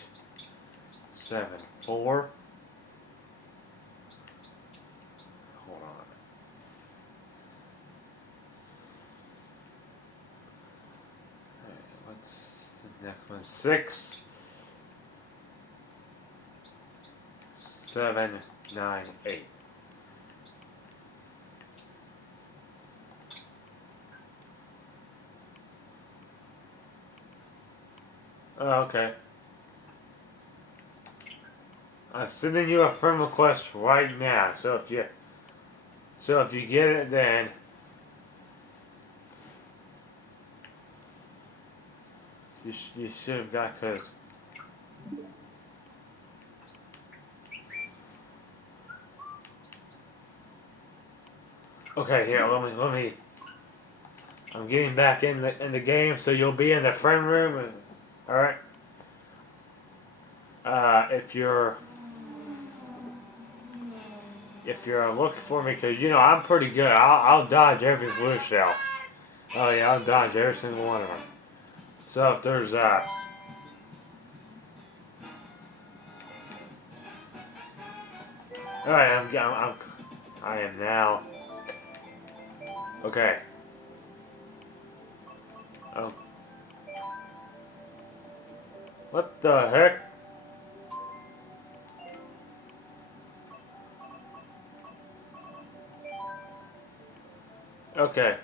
7, 4. Hold on. Alright, what's the next one? 6, 7, 9, 8. Oh, okay. I'm sending you a friend request right now. So if you get it, then you should have got cause. Okay, here let me. I'm getting back in the game, so you'll be in the friend room. All right. If you're looking for me, cause you know I'm pretty good. I'll dodge every blue shell. Oh yeah, I'll dodge every single one of them. So if there's all right, I am now. Okay. Oh. What the heck? Okay.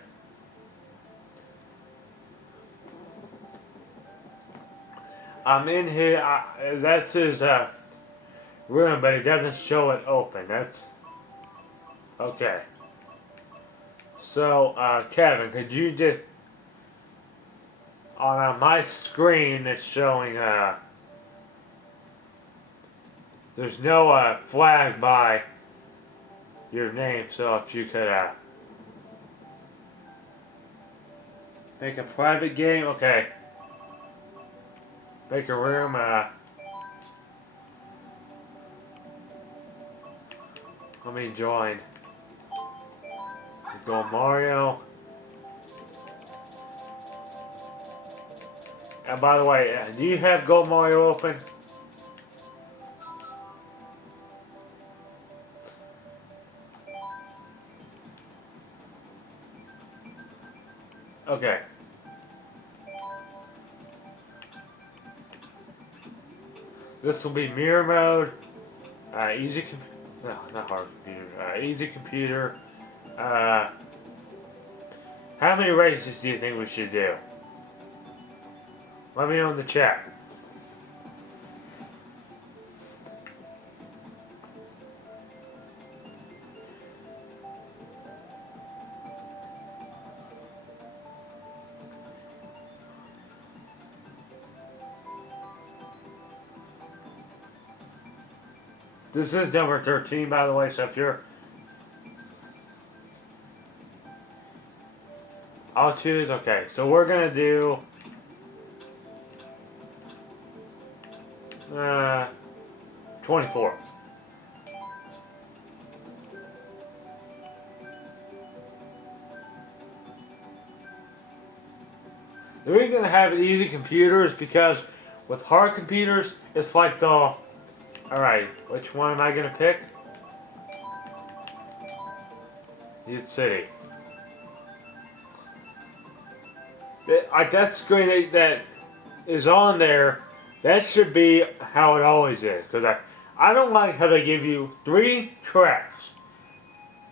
I'm in here. That's his room, but it doesn't show it open. That's okay. So, Kevin, could you just on my screen? It's showing. There's no flag by your name. So if you could make a private game, okay. Make a room. Let me join. Go Mario. And by the way, do you have Go Mario open? Okay. This will be mirror mode. Easy. No, not hard computer. Easy computer. How many races do you think we should do? Let me know in the chat. This is number 13, by the way, so if you're... I'll choose, okay. So we're gonna do... 24. The reason I have an easy computer is because with hard computers, it's like the... Alright, which one am I gonna pick? Youth City. That screen that is on there, that should be how it always is. Because I don't like how they give you 3 tracks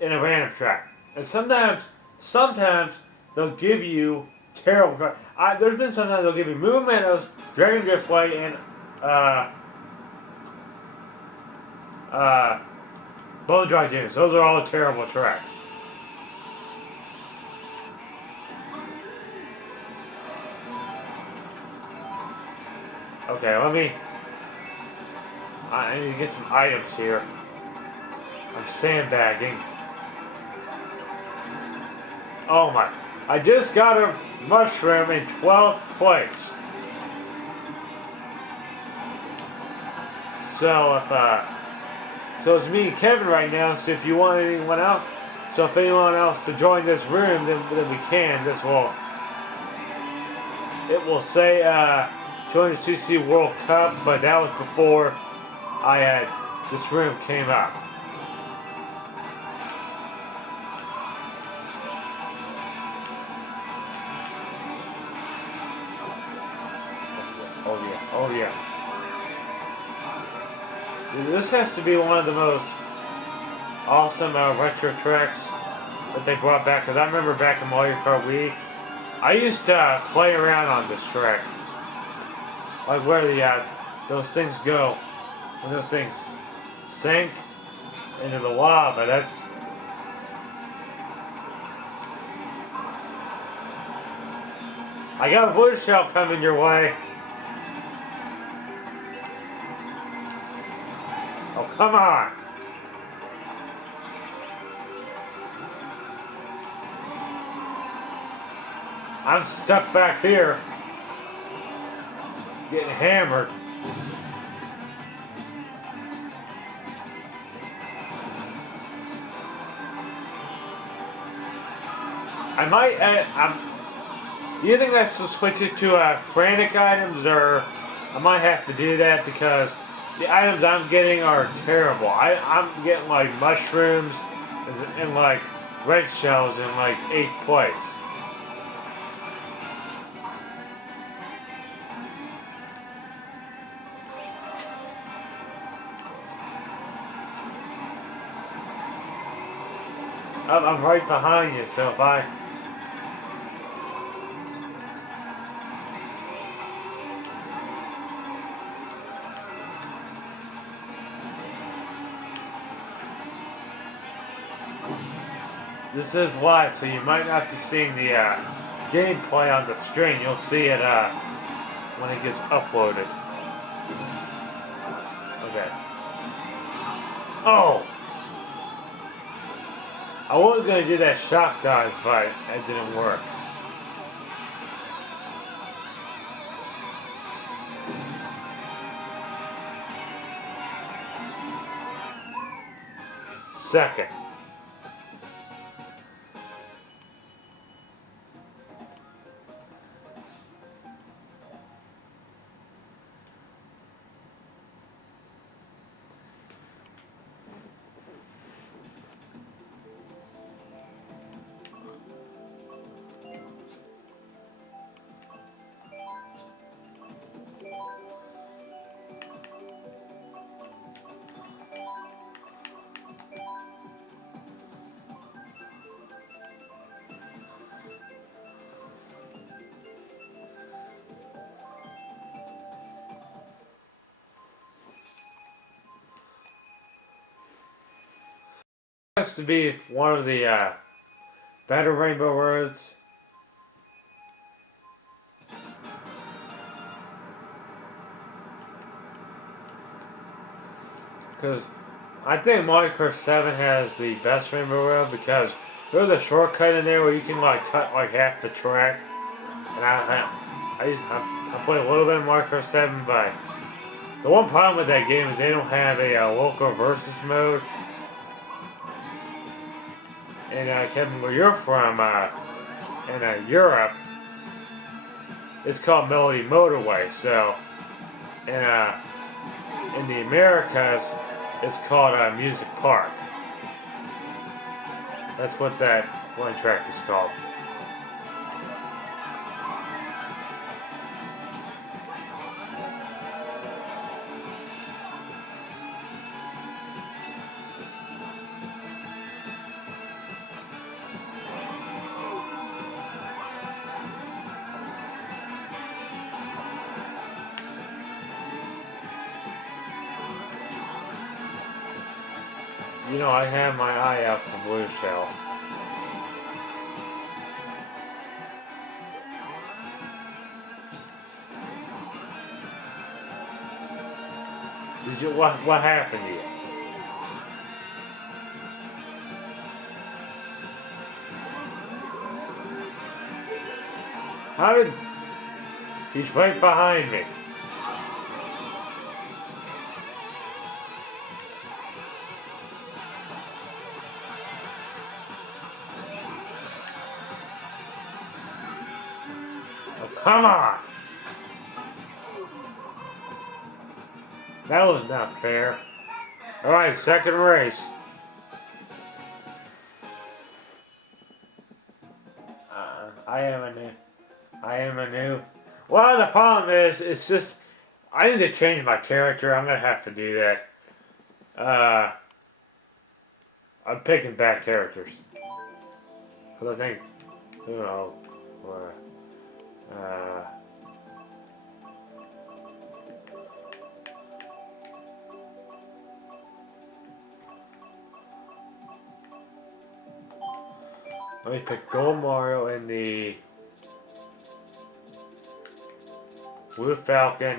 in a random track. And sometimes they'll give you terrible tracks. There's been sometimes they'll give you Moving Meadows, Dragon Driftway, and Bone Dry Dunes. Those are all terrible tracks. Okay, I need to get some items here. I'm sandbagging. Oh my. I just got a mushroom in 12th place. So it's me and Kevin right now, so if you want anyone else, so if anyone else to join this room, then we can. It will say, joined the CC World Cup, but that was before this room came up. Oh yeah, oh yeah. This has to be one of the most awesome retro tracks that they brought back, because I remember back in Mario Kart Wii, I used to play around on this track. Like where those things go, when those things sink into the lava. That's I got a blue shell coming your way. Oh, come on. I'm stuck back here, getting hammered. I might, do you think I should switch it to frantic items, or I might have to do that because the items I'm getting are terrible. I'm getting like mushrooms and like red shells in like 8th place. I'm right behind you, so if I... This is live, so you might not be seeing the gameplay on the screen. You'll see it when it gets uploaded. Okay. Oh! I was going to do that shock dive, but it didn't work. Second. Has to be one of the better Rainbow Roads. Because I think Mario Kart 7 has the best Rainbow Road because there's a shortcut in there where you can like cut like half the track. And I played a little bit of Mario Kart 7, but the one problem with that game is they don't have a local versus mode. And Kevin, where you're from, in Europe, it's called Melody Motorway. So, in the Americas, it's called Music Park. That's what that one track is called. You know, I have my eye out for blue shell. Did you, what happened to you? How did, he's right behind me. Come on! That was not fair. Alright, second race. I am a new. Well, the problem is, it's just, I need to change my character. I'm gonna have to do that. I'm picking bad characters. Cause I think, you know, let me pick Gold Mario and the Blue Falcon.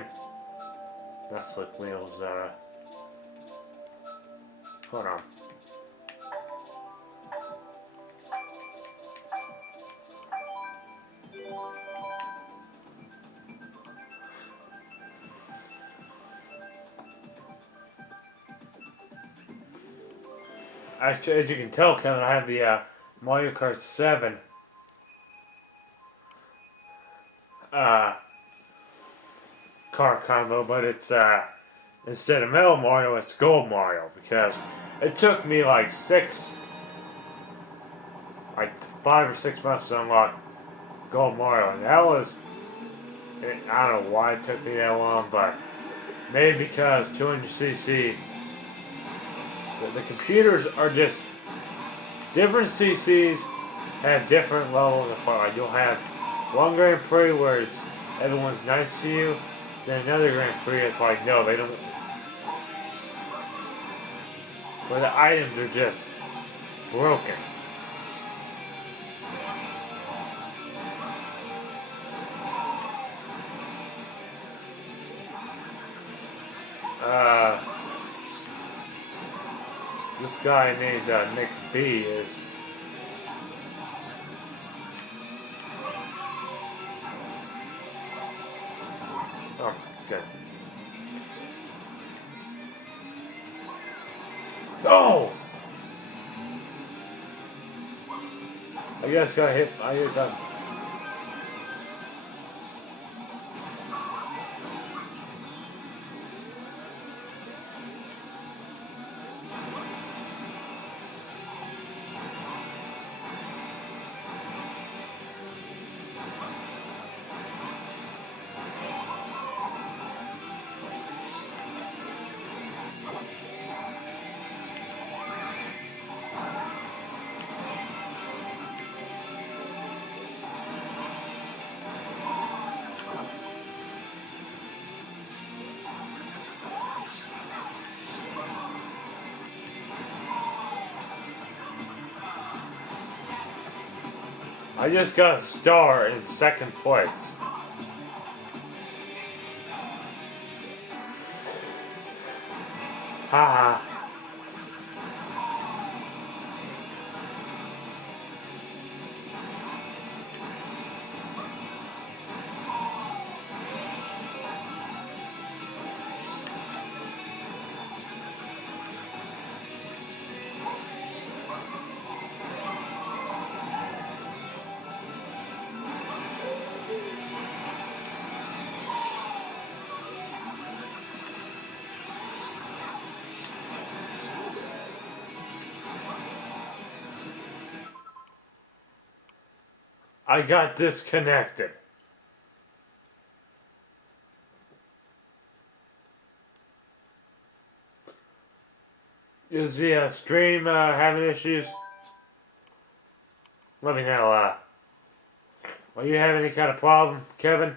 Not Slick Wheels, hold on. Actually, as you can tell, Kevin, I have the Mario Kart 7 car combo, but it's instead of Metal Mario, it's Gold Mario, because it took me like 5 or 6 months to unlock Gold Mario, and that was, I don't know why it took me that long, but maybe because 200cc, the computers are just different CCs have different levels of fun. You'll have one Grand Prix where everyone's nice to you, then another Grand Prix it's like, no, they don't. Where the items are just broken. This guy named Nick B is. Oh, good. Oh! I just got hit. I just got. I just got a star in second place. Haha. I got disconnected. Is the stream having issues? Let me know. Are you having any kind of problem, Kevin?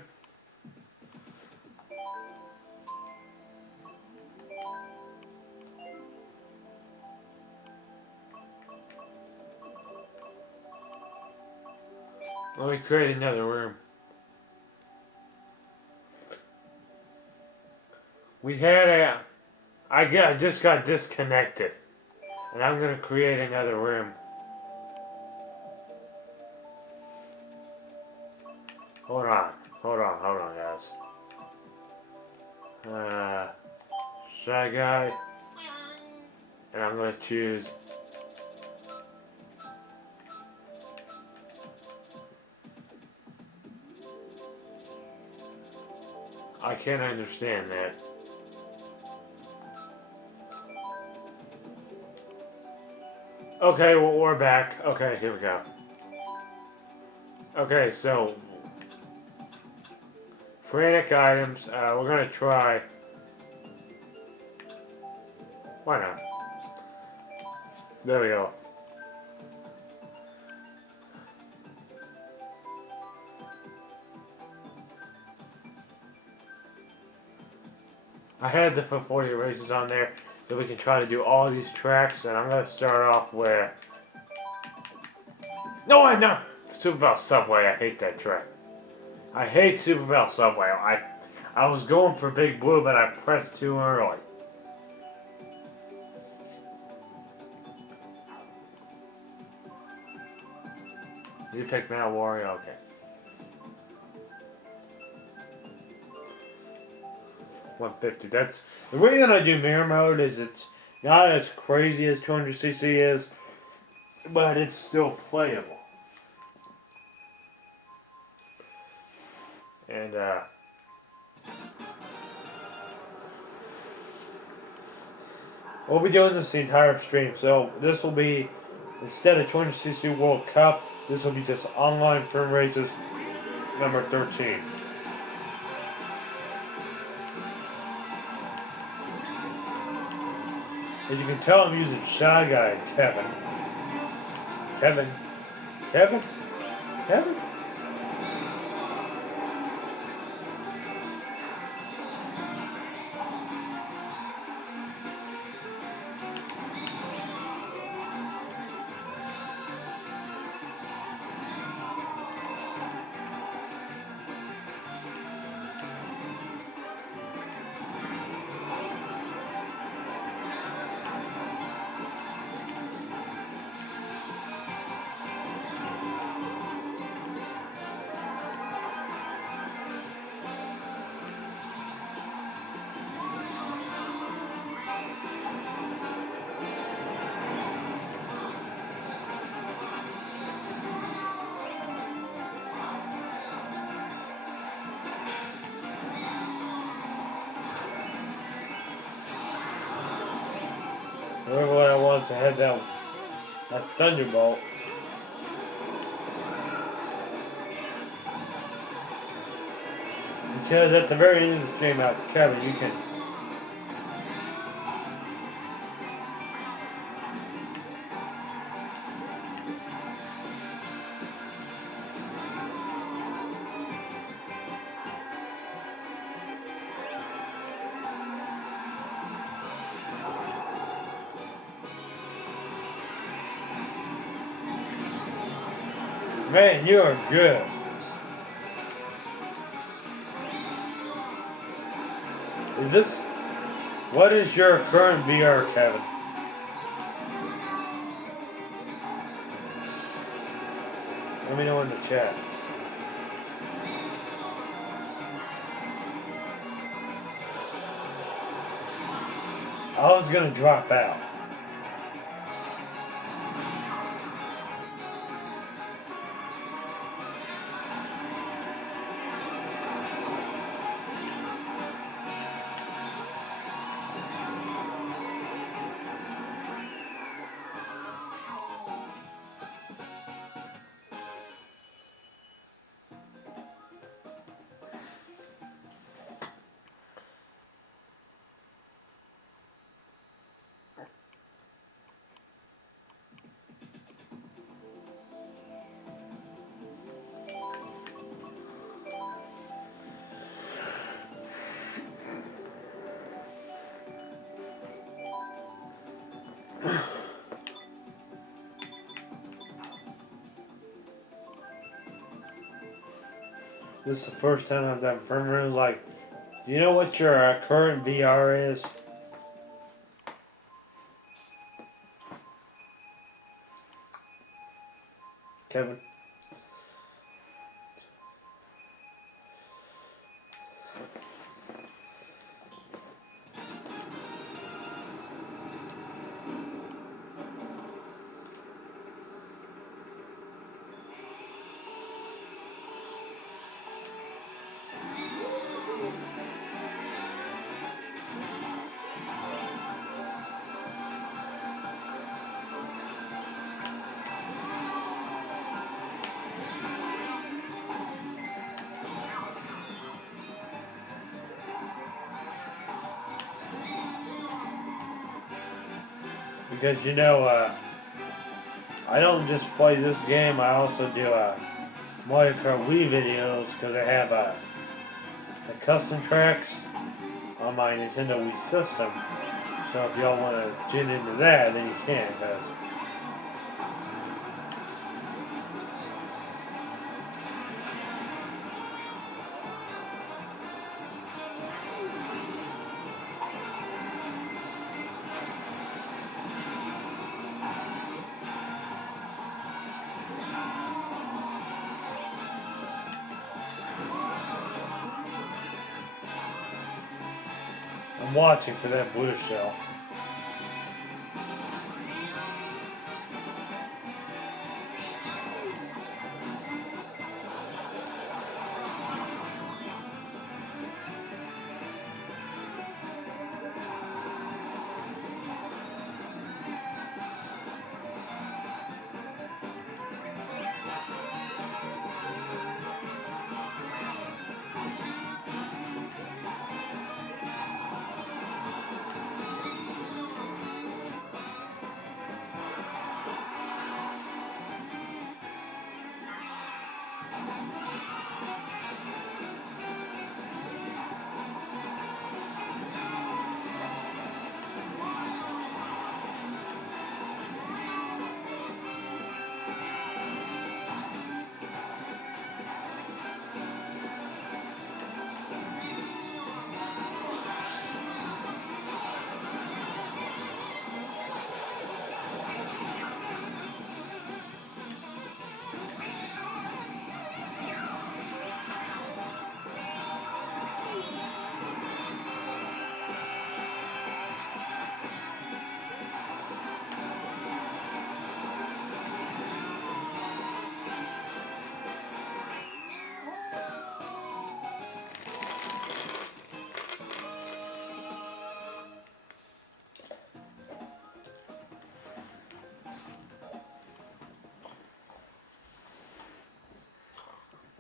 Let me create another room. We had I just got disconnected. And I'm gonna create another room. Hold on, guys. Shy Guy. And I'm gonna choose. I can't understand that. Okay, well, we're back. Okay, here we go. Okay, so frantic items. We're gonna try. Why not? There we go. I had to put 40 races on there so we can try to do all these tracks, and I'm gonna start off with. No, I'm not. Super Bell Subway. I hate that track. I hate Super Bell Subway. I was going for Big Blue, but I pressed too early. You pick Mount Warrior, okay. $150. That's the reason I do mirror mode is it's not as crazy as 200cc is, but it's still playable. And we'll be doing this the entire stream. So this will be instead of 200cc World Cup, this will be just online firm races number 13. As you can tell, I'm using Shy Guy Kevin. Kevin. Kevin? Kevin? Remember when I wanted to head down that Thunderbolt? Because at the very end of the stream out, Kevin, you can. Man, you are good. Is this? What is your current VR, Kevin? Let me know in the chat. I was gonna drop out. This is the first time I've done firm room. Like, do you know what your current VR is? Kevin? Because I don't just play this game, I also do Mario Kart Wii videos because I have the custom tracks on my Nintendo Wii system. So if y'all want to get into that, then you can. Cause I'm watching for that blue shell.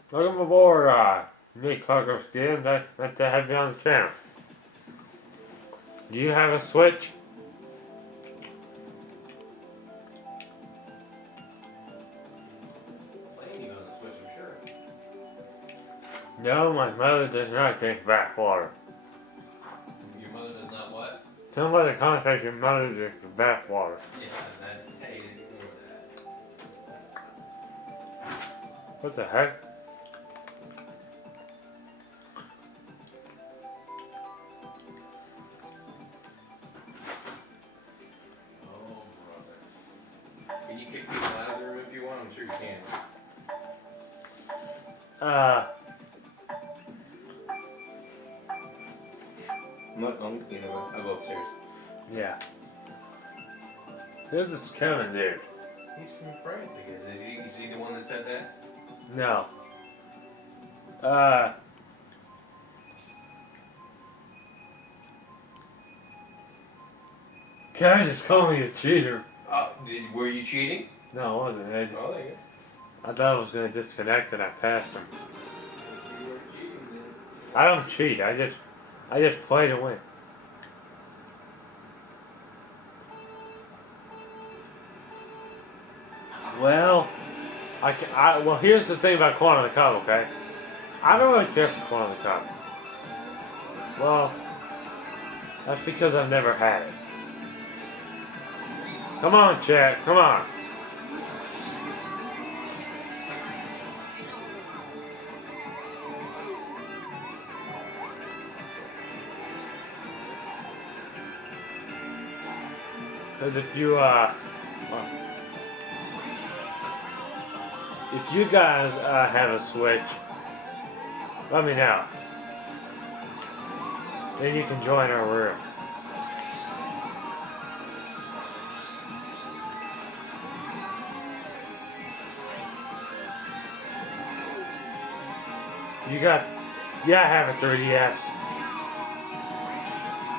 Welcome aboard, Nick Huggers Game. Nice to have you on the channel. Do you have a Switch? Playing you on the Switch, I'm sure. No, my mother does not drink bathwater. Your mother does not what? Somebody contact your mother drinks bathwater. Yeah, I didn't ignore that. What the heck? Oh, brother. Can you kick people out of the room if you want? I'm sure you can. I'll go upstairs. Yeah. Who's this Kevin dude? He's from France, I guess. Is he the one that said that? No. Kevin just called me a cheater. Were you cheating? No, I wasn't. Oh, there you go. I thought I was gonna disconnect and I passed him. You weren't cheating then. I don't cheat. I just play to win. Well, well, here's the thing about corn on the cob, okay? I don't really care for corn on the cob. Well, that's because I've never had it. Come on, Chad, come on. Because if you guys have a Switch, let me know. Then you can join our room. Yeah, I have a 3DS.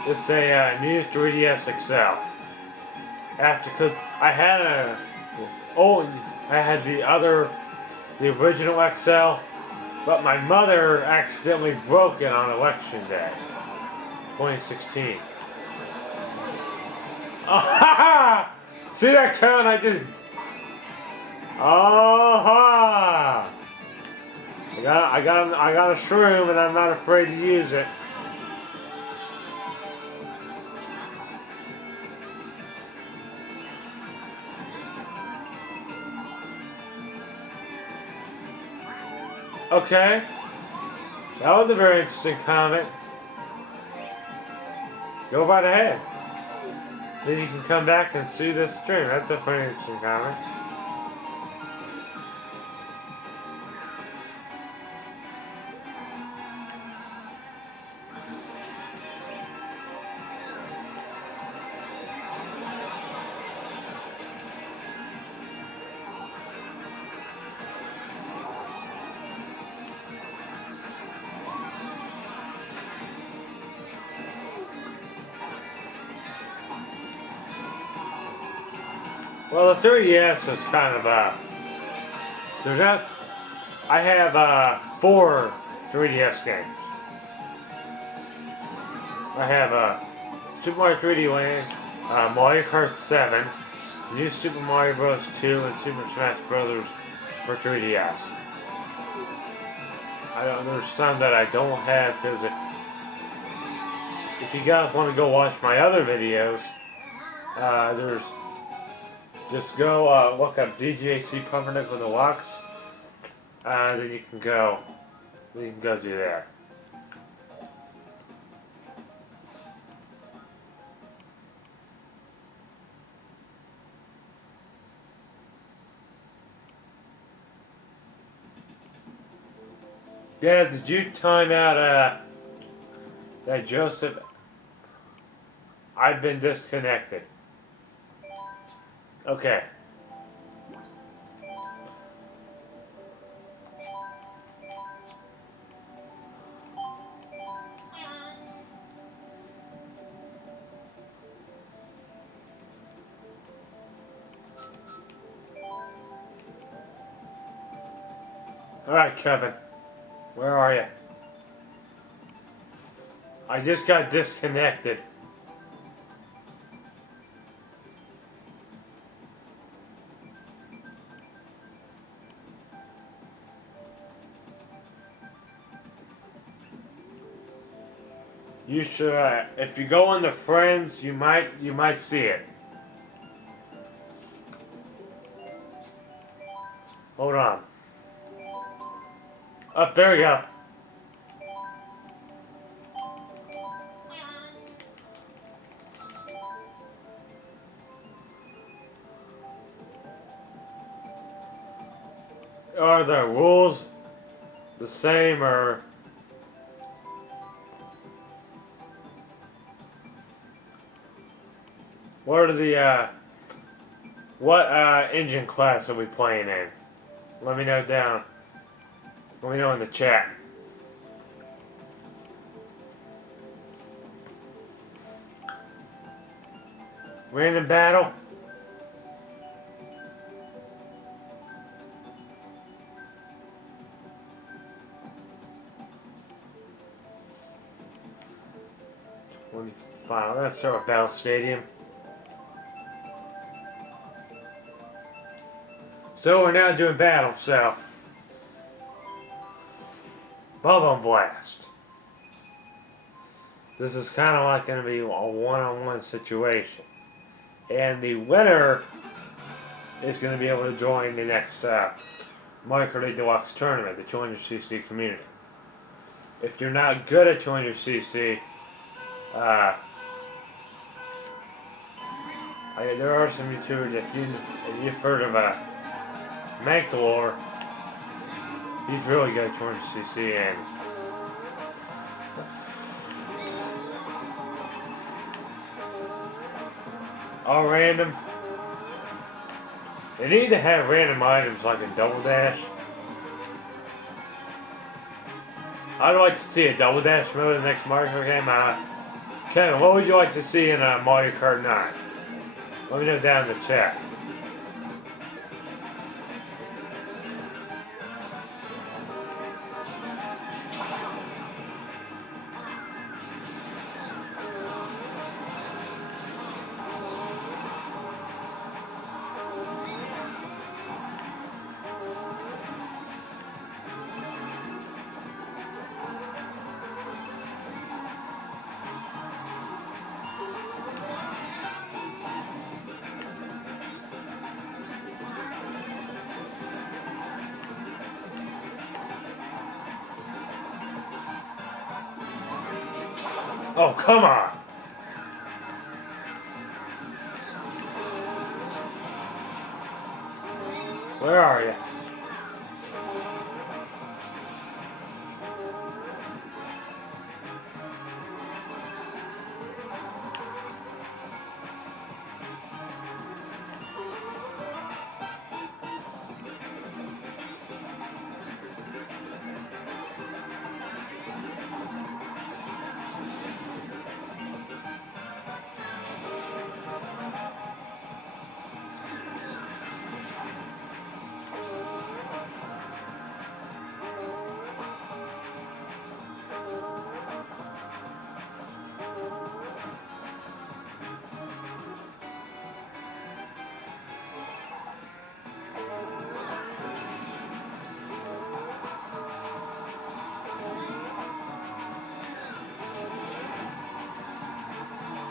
It's a new 3DS XL. Cause I had the original XL, but my mother accidentally broke it on election day, 2016. Ah! See that cone? I just. Oh! I got a shroom, and I'm not afraid to use it. Okay. That was a very interesting comment. Go right ahead. Then you can come back and see this stream. That's a pretty interesting comment. Well, the 3DS is kind of there's not. I have 4 3DS games. I have Super Mario 3D Land, Mario Kart 7, New Super Mario Bros. 2, and Super Smash Bros. For 3DS. There's some that I don't have because if you guys want to go watch my other videos, there's just go look up DJC Pumpernickel Deluxe. Then you can go do that. Dad, did you time out that Joseph? I've been disconnected. Okay. Alright, Kevin. Where are you? I just got disconnected. You should, if you go into friends, you might see it. Hold on. Up there we go. Are the rules the same or? What are the what engine class are we playing in? Let me know down. Let me know in the chat. Random battle. Let's start with Battle Stadium. So we're now doing battle, so Bubble Blast. This is kind of like going to be a one-on-one situation. And the winner is going to be able to join the next Mario Kart Deluxe tournament, the 200cc community. If you're not good at 200cc, there are some YouTubers, if you've heard of Mankalore, he's really good at 200cc and all random. They need to have random items like in Double Dash. I'd like to see a Double Dash mode in the next Mario Kart game. Kevin, what would you like to see in Mario Kart 9? Let me know down in the chat. Oh, come on. Where are you?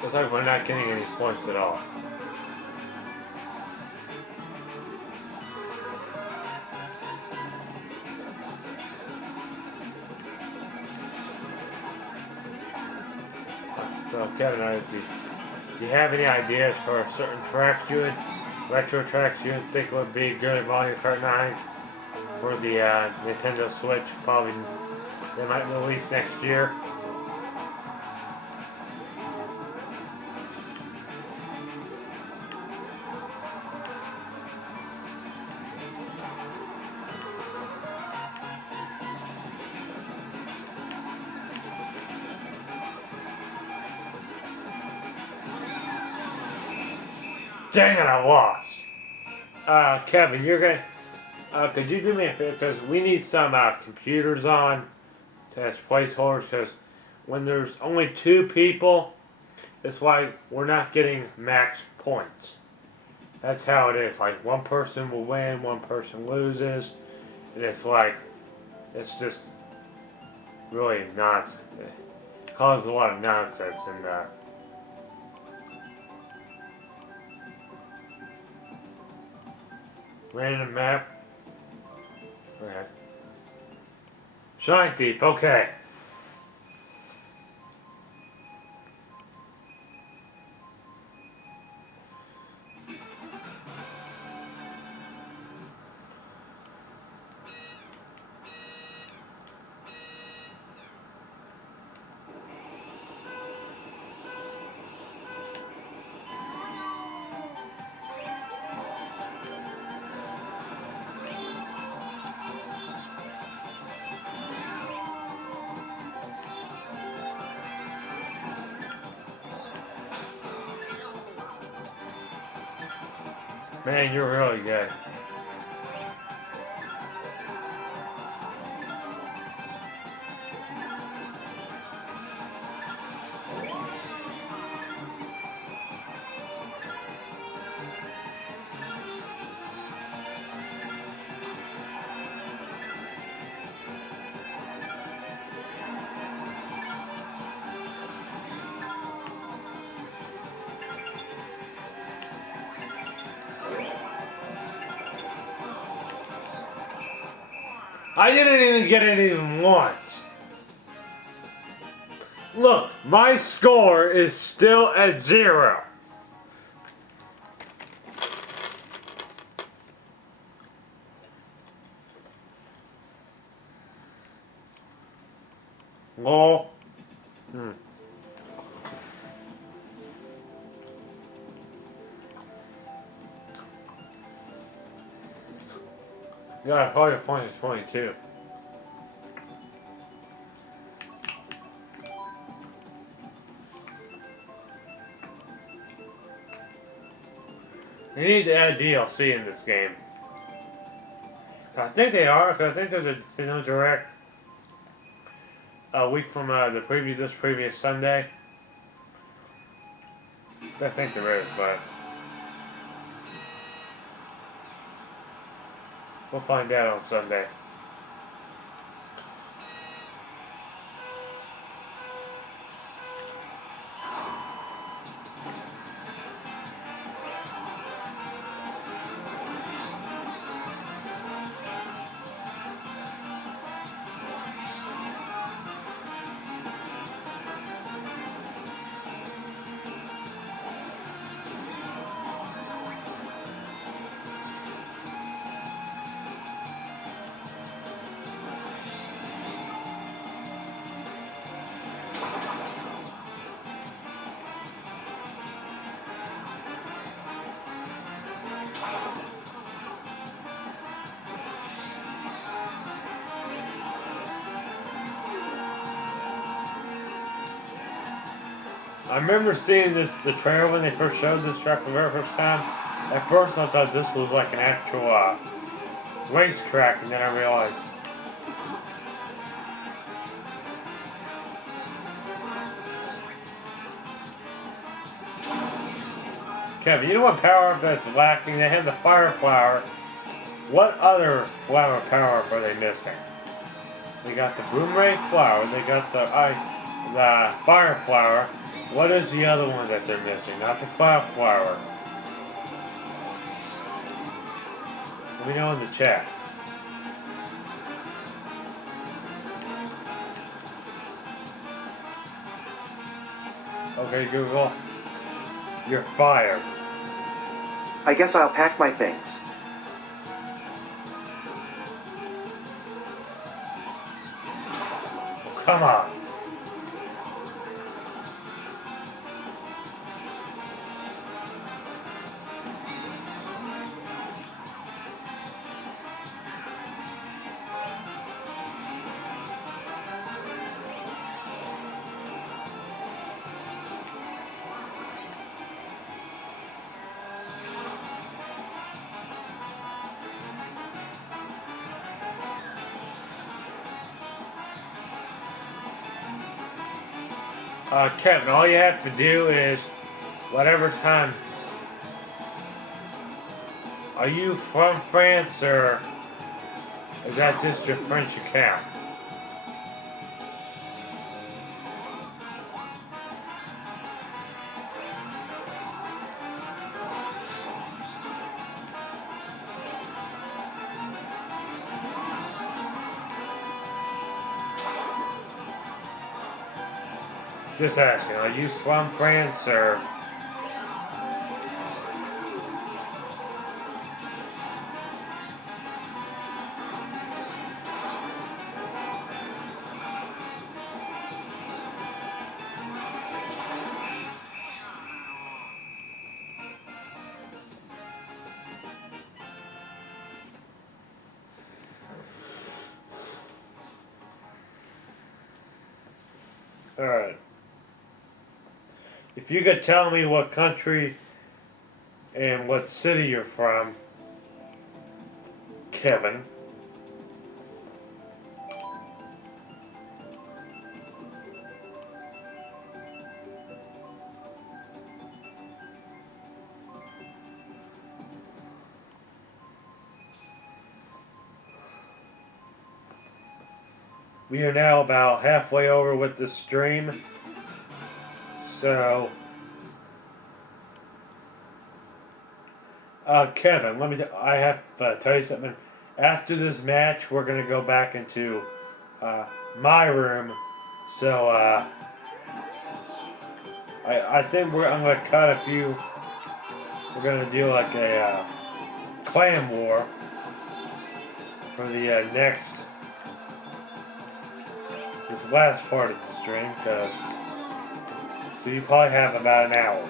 Looks like we're not getting any points at all. So, Kevin, do you have any ideas for certain tracks retro tracks you would think would be good at Mario Kart 9 for the Nintendo Switch? Probably they might release next year. Dang it, I lost. Kevin, could you do me a favor? Because we need some computers on as placeholders. Because when there's only 2 people, it's like we're not getting max points. That's how it is. Like one person will win, one person loses, and it's just really nonsense. It causes a lot of nonsense and. Random map. Okay. Shine Deep, okay. Man, you're really good. I didn't even get it even once. Look, my score is still at 0. Lol. Yeah, probably point is 22. They need to add DLC in this game. I think they are, because I think there's a Nintendo Direct a week from this previous Sunday. I think there is, but we'll find out on Sunday. I remember seeing the trailer when they first showed this track for the very first time. At first, I thought this was like an actual racetrack, and then I realized. Kevin, you know what power up that's lacking? They have the fire flower. What other flower power up are they missing? They got the boomerang flower. They got the fire flower. What is the other one that they're missing? Not the cloud flower. Let me know in the chat. Okay, Google. You're fired. I guess I'll pack my things. Oh, come on. Kevin, all you have to do is whatever time. Are you from France or is that just your French account? Just asking, are you from France or? Alright. If you could tell me what country and what city you're from, Kevin. We are now about halfway over with the stream. So, Kevin, I have to tell you something. After this match, we're going to go back into my room. So, I think I'm going to cut a few. We're going to do like a clan war for the next, this last part of the stream, because you probably have about an hour.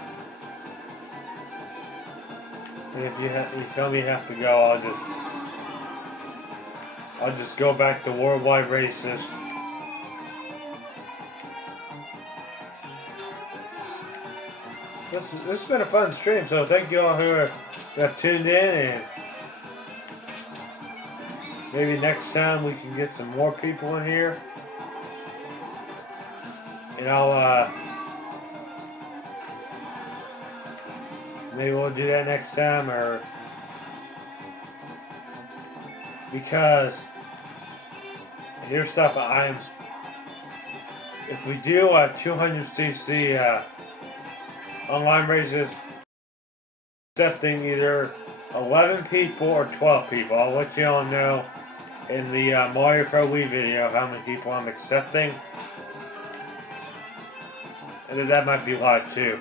And if you tell me you have to go, I'll just go back to Worldwide Racist. This has been a fun stream, so thank you all who have tuned in, and maybe next time we can get some more people in here. And I'll maybe we'll do that next time, or because here's stuff if we do a 200cc online races, accepting either 11 people or 12 people. I'll let you all know in the Mario Kart Wii video how many people I'm accepting. And then that might be a lot too.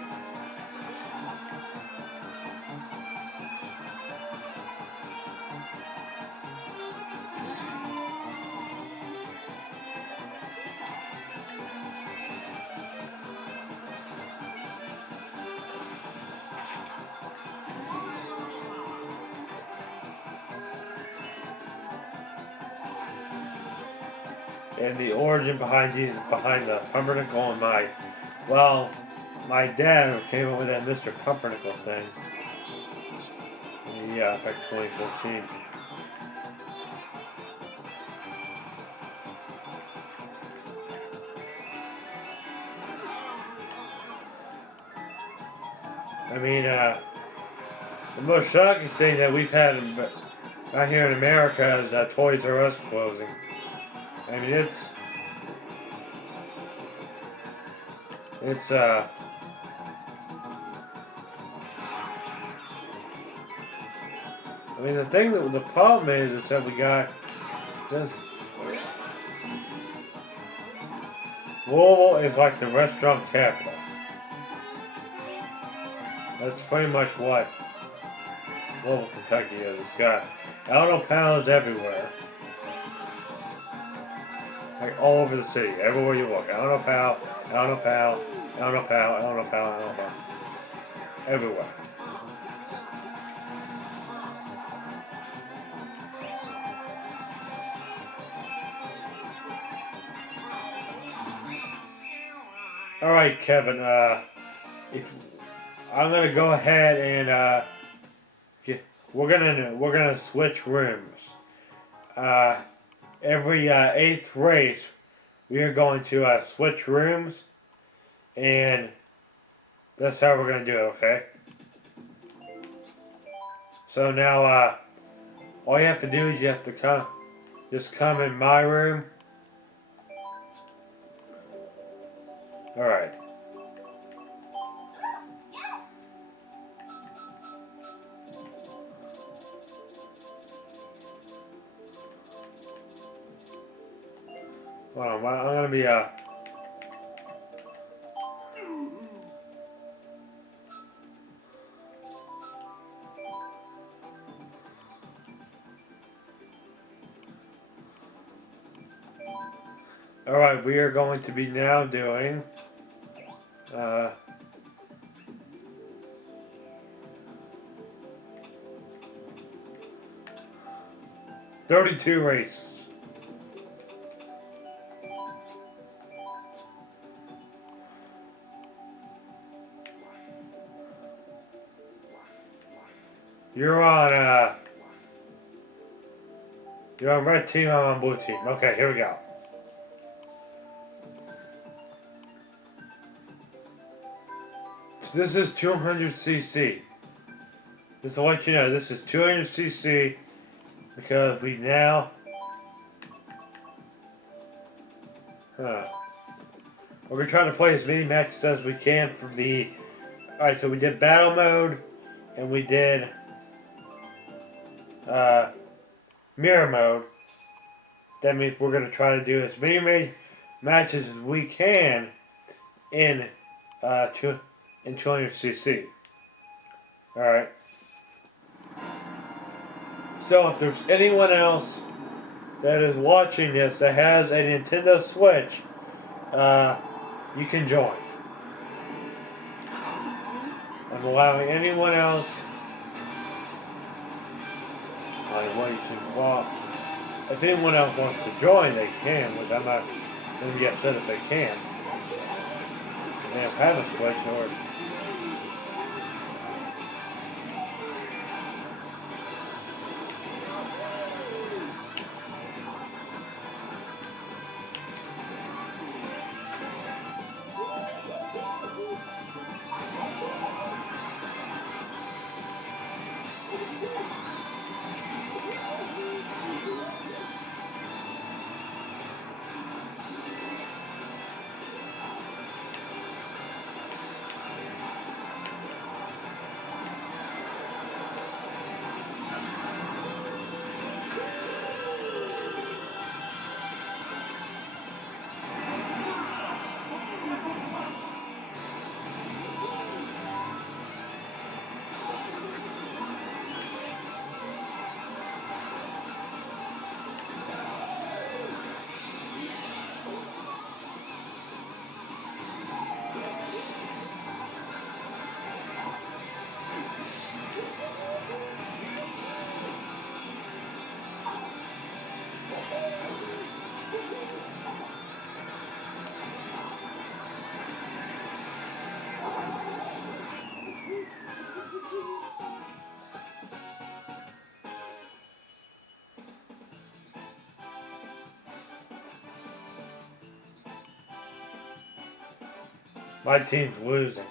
And the origin behind the pumpernickel and my, well, my dad came up with that Mr. Pumpernickel thing. Yeah, back 2014. I mean, the most shocking thing that we've had out here in America is Toys R Us closing. I mean, it's I mean, the problem is that we got this. Louisville is like the restaurant capital. That's pretty much what Louisville, Kentucky is. It's got Alamo Palace everywhere. Like all over the city, everywhere you look. Alamo Pal, Alamo Pal, Alamo Pal, Alamo Pal, Alamo Pal. Everywhere. Alright, Kevin, if I'm gonna go ahead and we're gonna switch rooms. Every 8th race we are going to switch rooms, and that's how we're gonna do it, okay? So now all you have to do is you have to just come in my room. Alright. Hold on, I'm gonna be Alright, we are going to be now doing 32 races. You're on red team, I'm on blue team. Okay, here we go. So this is 200cc. Just to let you know, this is 200cc because we now we're gonna try to play as many matches as we can for the. Alright, so we did battle mode and we did mirror mode. That means we're gonna try to do as many matches as we can in 200cc. Alright. So if there's anyone else that is watching this that has a Nintendo Switch, you can join. I'm allowing anyone else. Well, if anyone else wants to join, they can, which I'm not going to be upset if they can. They don't have a Switch or. My team's losing.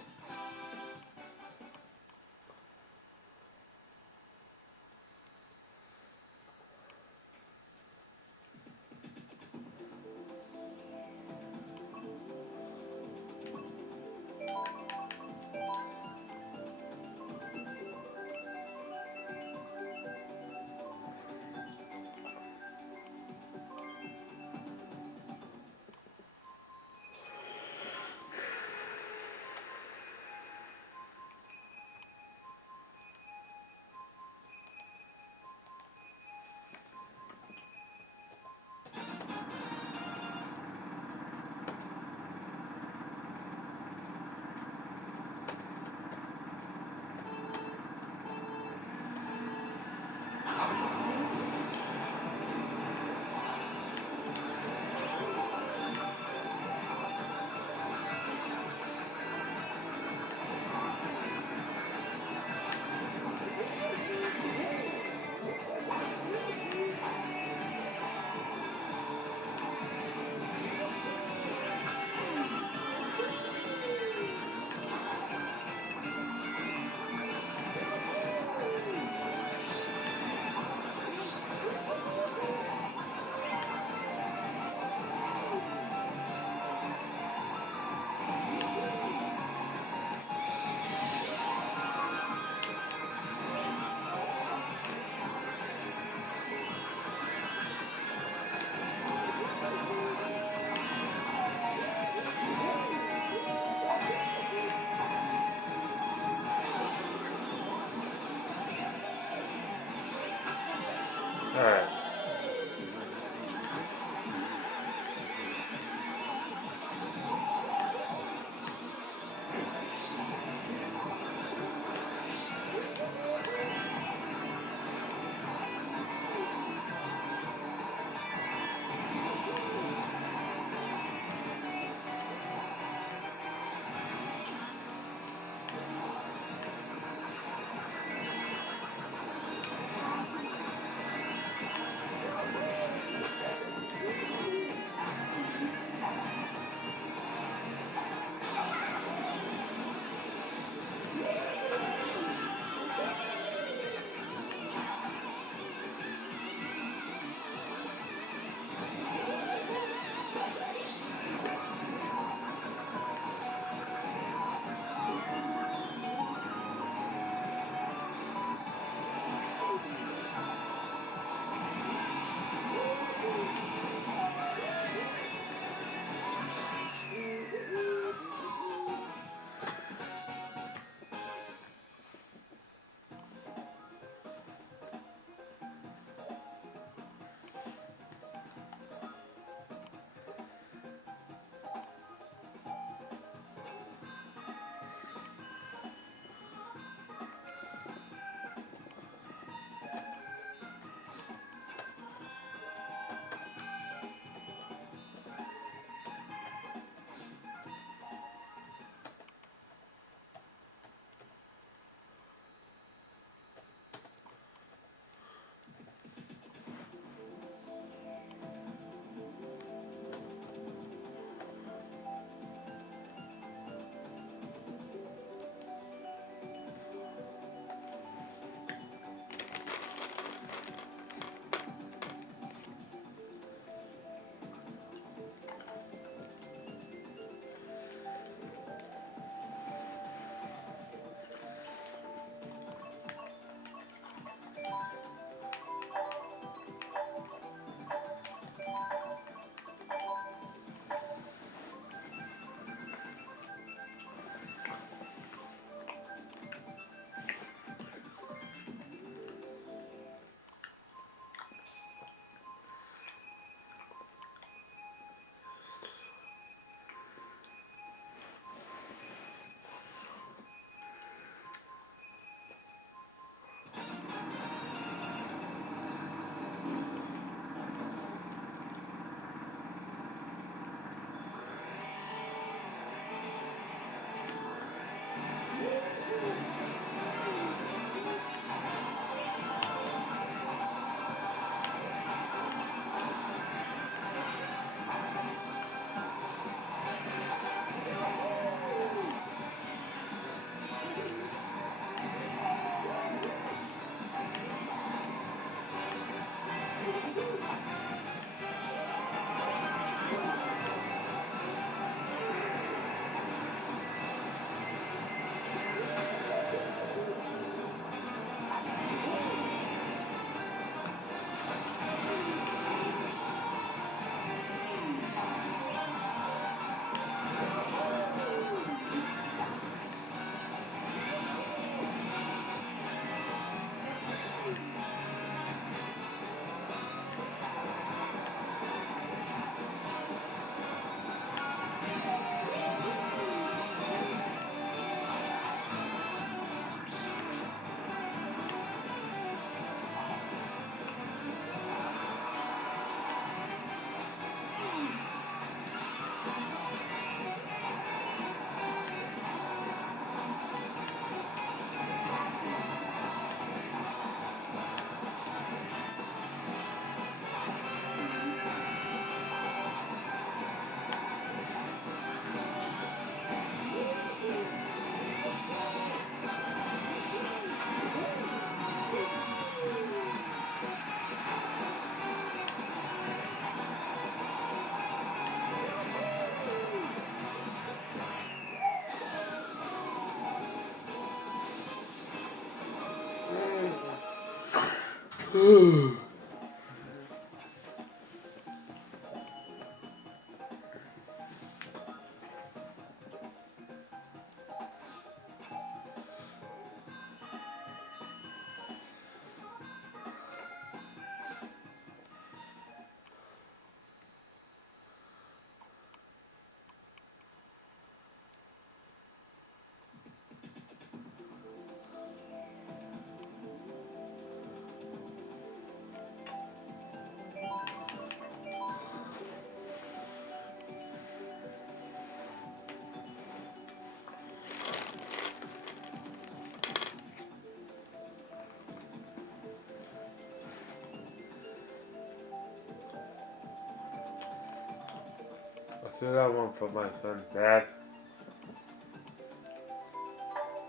Let's do that one for my son. Dad,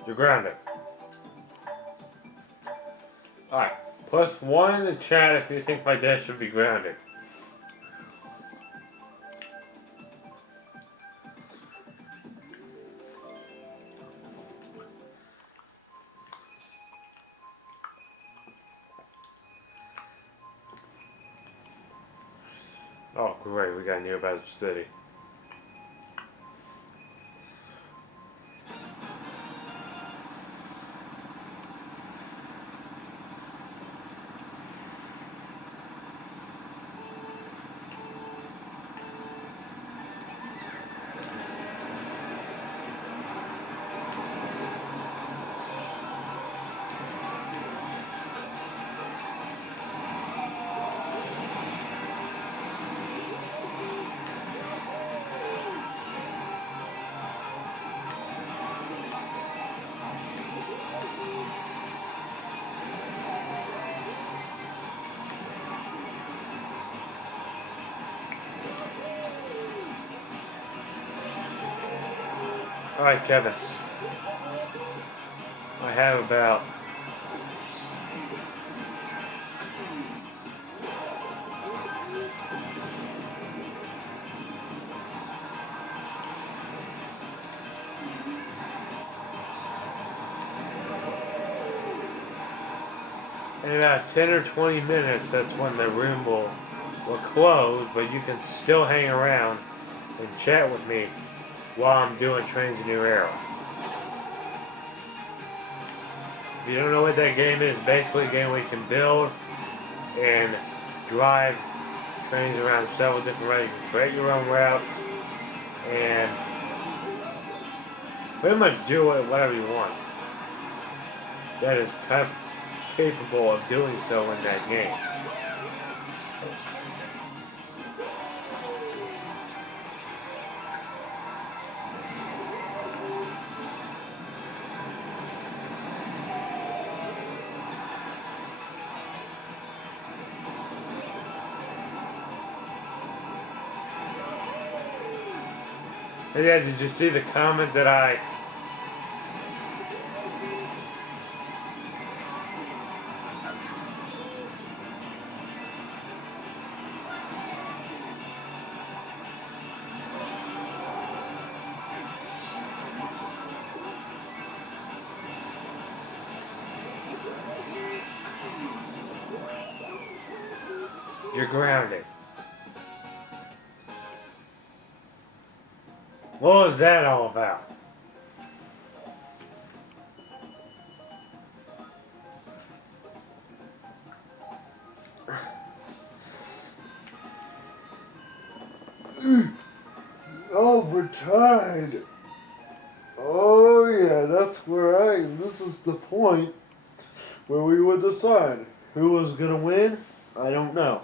you're grounded. Alright, +1 in the chat if you think my dad should be grounded. Oh, great, we got New Badger City. Alright, Kevin. I have about in about 10 or 20 minutes, that's when the room will close, but you can still hang around and chat with me while I'm doing Trains in New Era. If you don't know what that game is, basically a game where you can build and drive trains around several different routes. You can create your own routes and pretty much do it whatever you want. That is capable of doing so in that game. And yeah, did you see the comment that I You're grounded. What was that all about? Oh, we're tied. Oh yeah, that's where this is the point where we would decide who was gonna win. I don't know.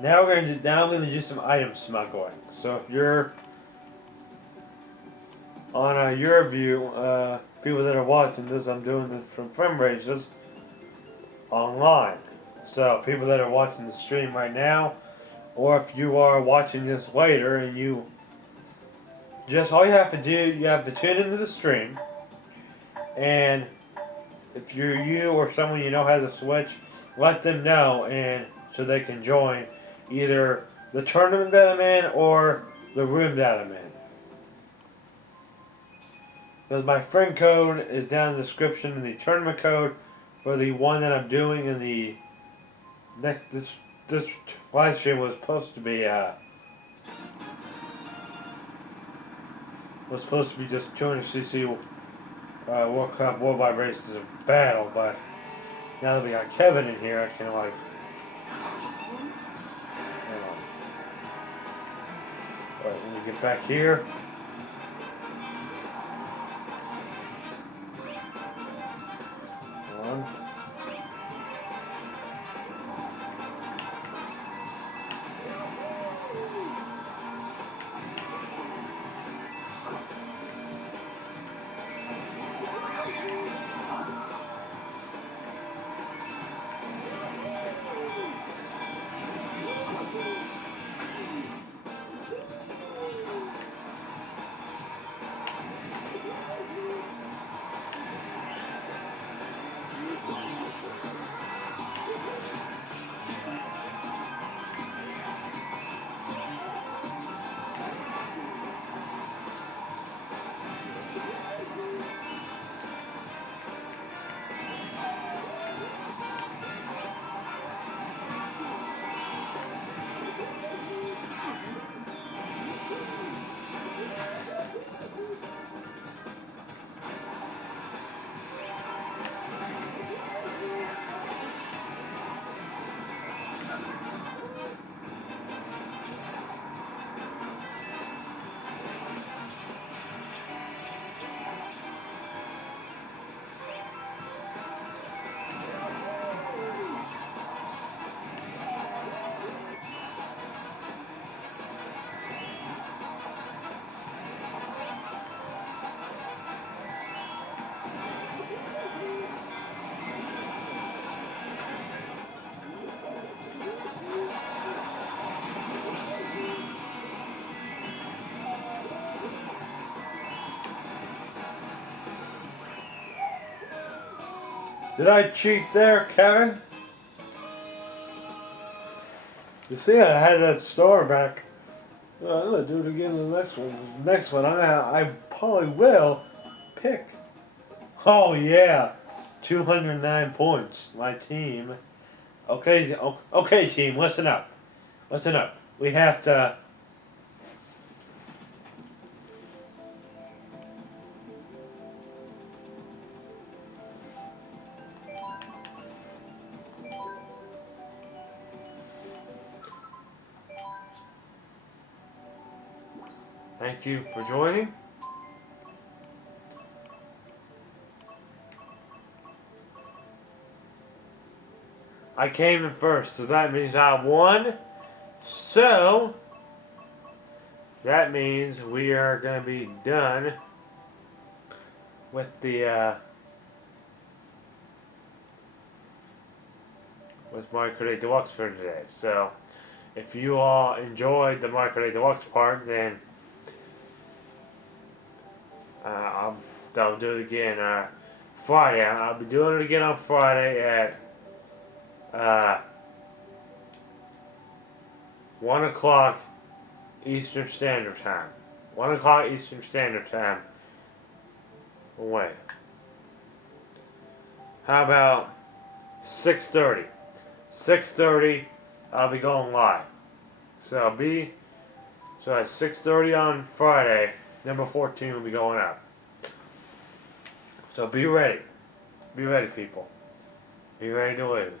Now I'm gonna do some item smuggling. So if you're on your view, people that are watching this, I'm doing this from frame races online. So people that are watching the stream right now, or if you are watching this later and you just all you have to do, you have to tune into the stream, and if you or someone you know has a Switch, let them know, and so they can join either the tournament that I'm in or the room that I'm in. Because my friend code is down in the description, and the tournament code for the one that I'm doing in the next this live stream was supposed to be just 200cc World Cup Worldwide Races of Battle, but now that we got Kevin in here, I can like. Alright, let me get back here. Hold on. Did I cheat there, Kevin? You see, I had that star back. Well, I'm gonna do it again in the next one. The next one, I probably will pick. Oh yeah, 209 points. My team. Okay, okay, team. Listen up. Listen up. We have to. Thank you for joining. I came in first, so that means I won. So, that means we are going to be done with the, with Mario Kart Deluxe for today. So, if you all enjoyed the Mario Kart Deluxe part, then I'll do it again Friday. I'll be doing it again on Friday at 1 o'clock Eastern Standard Time. 1 o'clock Eastern Standard Time. Wait. How about 6:30? 6:30, I'll be going live. So at 6:30 on Friday, number 14 will be going out. So be ready. Be ready, people. Be ready to lose.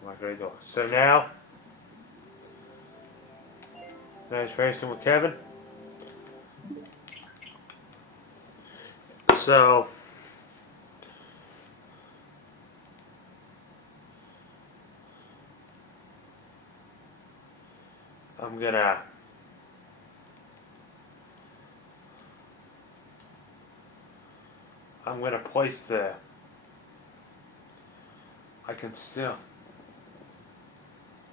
I'm not ready to lose. So now, nice racing with Kevin. So, I'm gonna place the. I can still.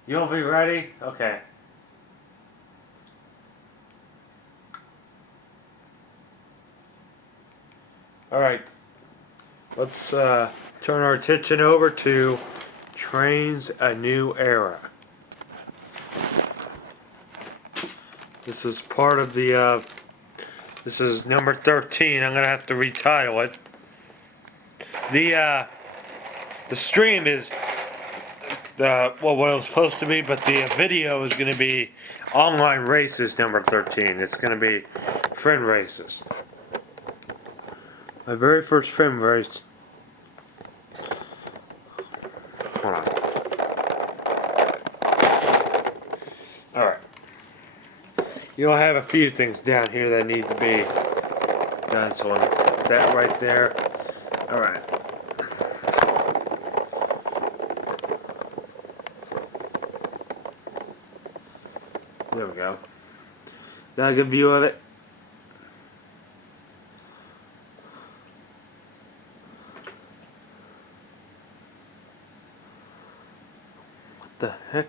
You'll be ready? Okay. Alright. Let's turn our attention over to Trains a New Era. This is part of the, this is number 13. I'm gonna have to retitle it. The stream is, well, what it was supposed to be, but the video is gonna be online races number 13. It's gonna be friend races. My very first friend race. Hold on. Alright. You'll have a few things down here that need to be done, so I'm put that right there. Alright. There we go. Got a good view of it? What the heck?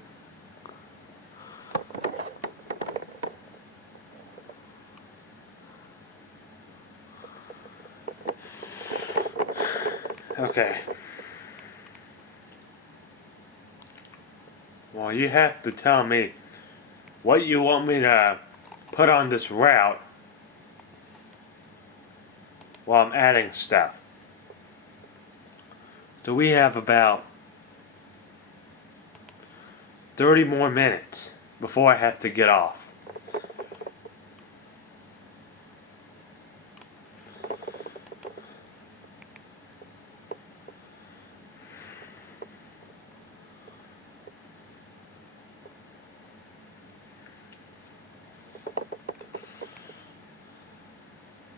Okay. Well, you have to tell me what you want me to put on this route while I'm adding stuff. So we have about 30 more minutes before I have to get off.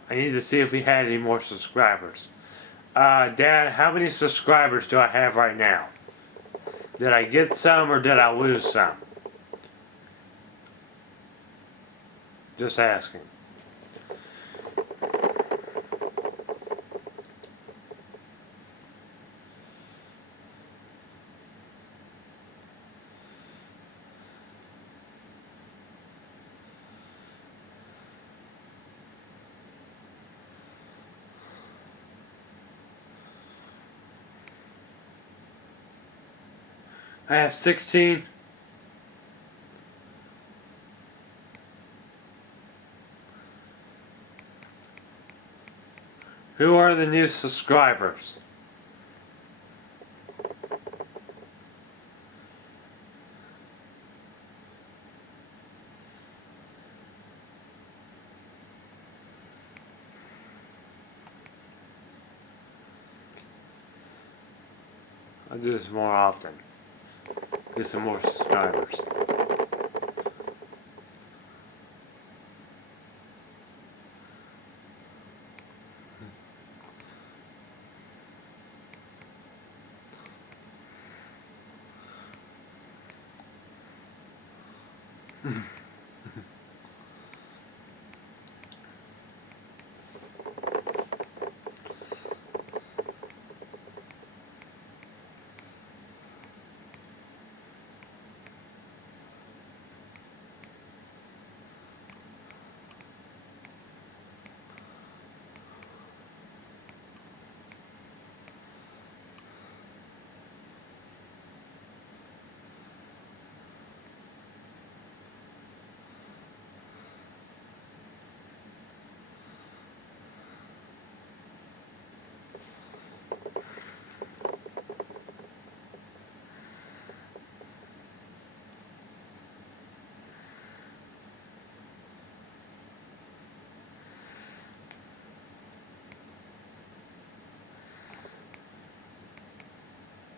I need to see if we had any more subscribers. Dad, how many subscribers do I have right now? Did I get some or did I lose some? Just asking. I have 16. Who are the new subscribers? I'll do this more often. Get some more subscribers.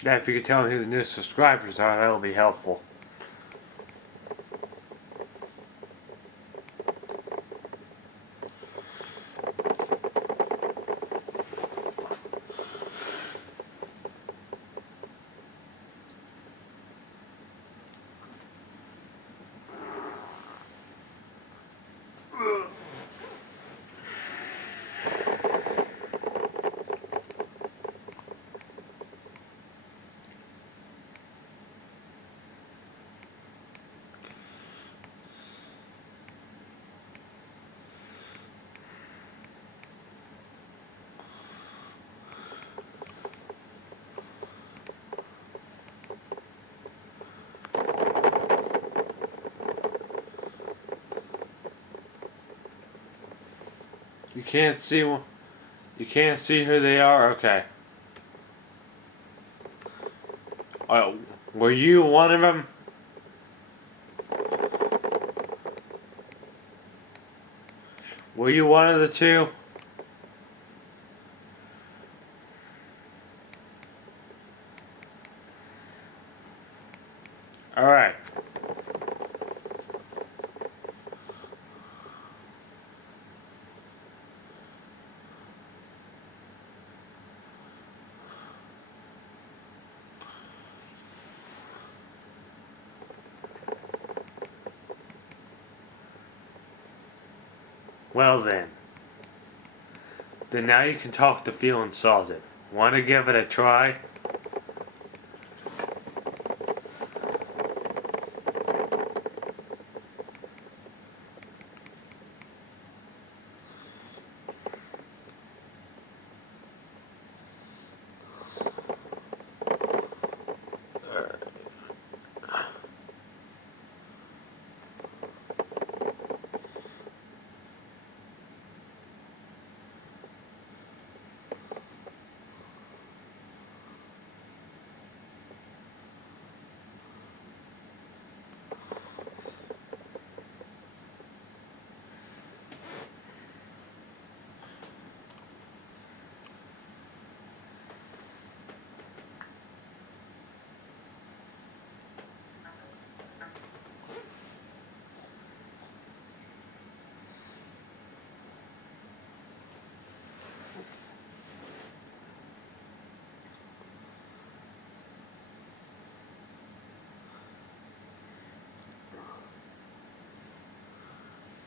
Dad, if you could tell me who the new subscribers are, that'll be helpful. can't see you can't see who they are. Okay. Were you one of them? Were you one of the two? All right. Well then. Then now you can talk to feel insulted. Want to give it a try?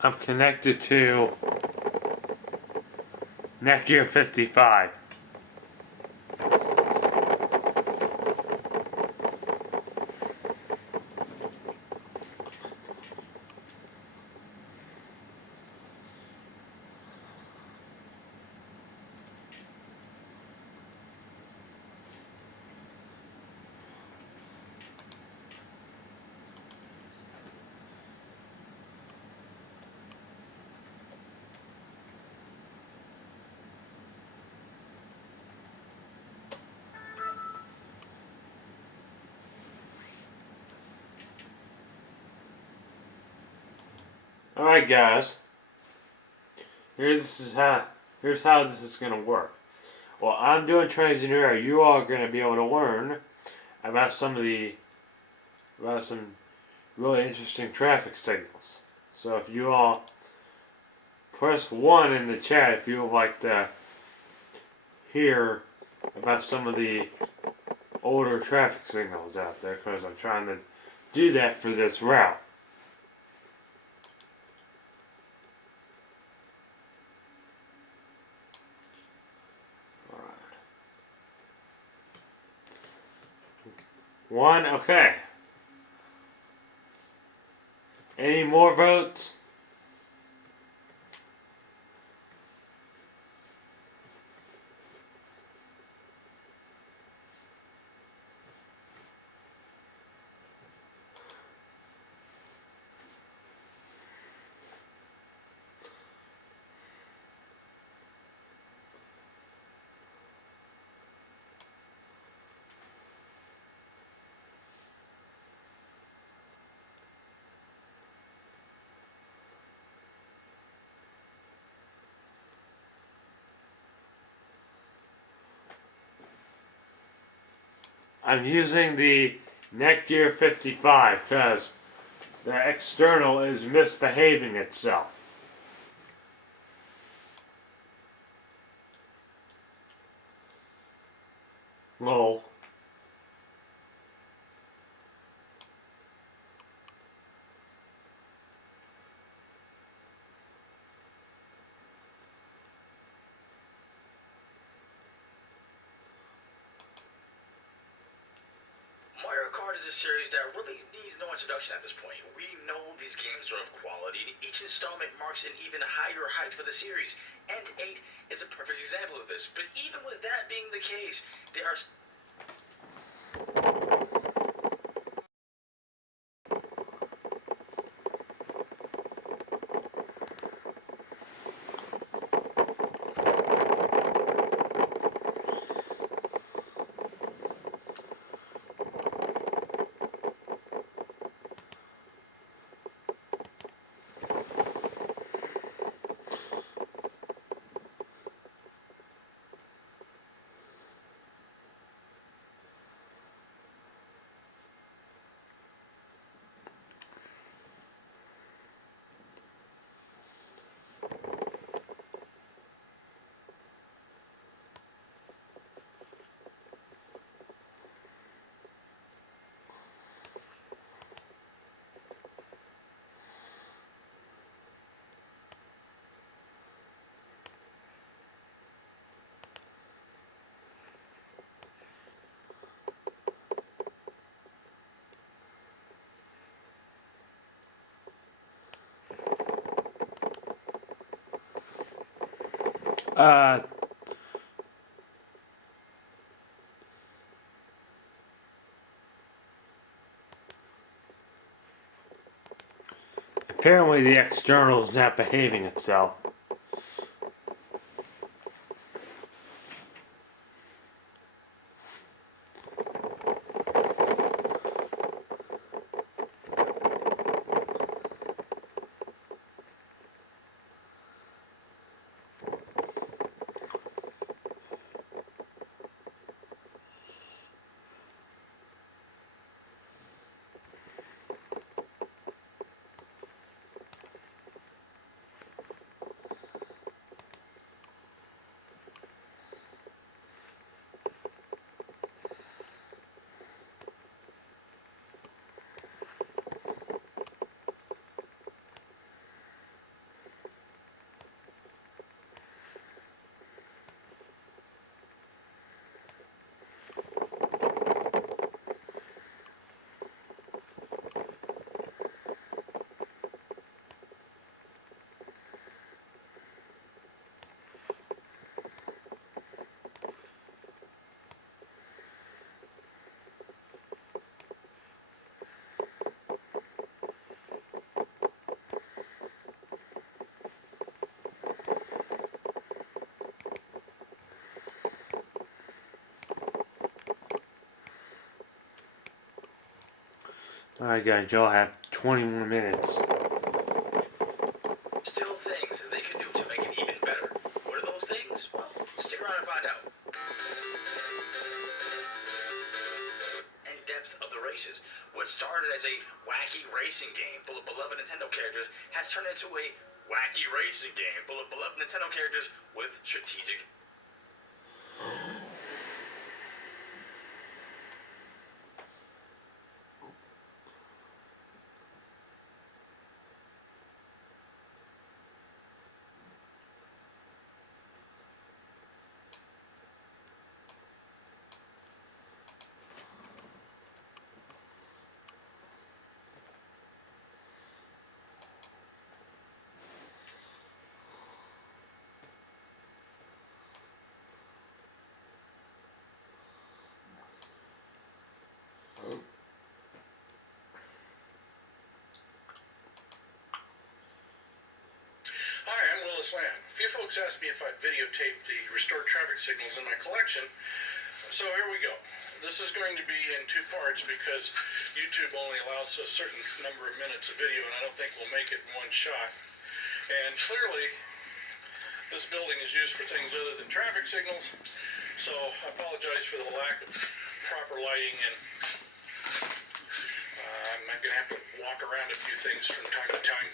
I'm connected to Netgear 55. Alright guys, here's how this is gonna work. Well, I'm doing transit error. You all are gonna be able to learn about some really interesting traffic signals. So if you all press 1 in the chat if you would like to hear about some of the older traffic signals out there, because I'm trying to do that for this route. One, okay. Any more votes? I'm using the Netgear 55 because the external is misbehaving itself. Lol. Mario Kart is a series that really needs no introduction at this point. We know these games are of quality. Each installment marks an even higher height for the series, and 8 is a perfect example of this. But even with that being the case, there are Apparently the external is not behaving itself. Alright guys, y'all have 20 more minutes. Still things that they could do to make it even better. What are those things? Well, stick around and find out. And depth of the races. What started as a wacky racing game full of beloved Nintendo characters has turned into a wacky racing game full of beloved Nintendo characters with strategic. Hi, I'm Willis Lamb. A few folks asked me if I'd videotape the restored traffic signals in my collection, so here we go. This is going to be in two parts because YouTube only allows a certain number of minutes of video, and I don't think we'll make it in one shot. And clearly, this building is used for things other than traffic signals, so I apologize for the lack of proper lighting, and I'm going to have to walk around a few things from time to time.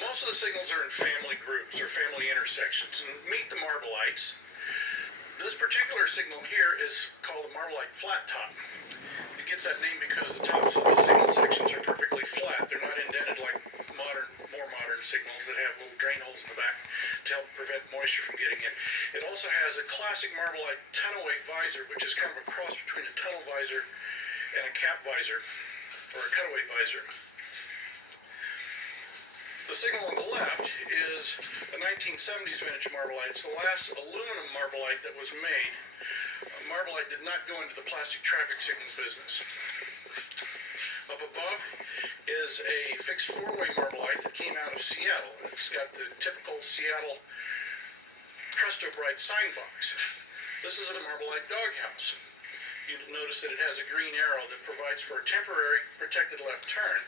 Most of the signals are in family groups or family intersections. And meet the Marblites. This particular signal here is called a Marblite flat top. It gets that name because the tops of the signal sections are perfectly flat. They're not indented like more modern signals that have little drain holes in the back to help prevent moisture from getting in. It also has a classic Marblite tunnel-away visor, which is kind of a cross between a tunnel visor and a cap visor, or a cutaway visor. The signal on the left is a 1970s vintage Marblite. It's the last aluminum Marblite that was made. Marblite did not go into the plastic traffic signal business. Up above is a fixed four-way Marblite that came out of Seattle. It's got the typical Seattle Presto Bright sign box. This is a Marblite doghouse. You notice that it has a green arrow that provides for a temporary protected left turn.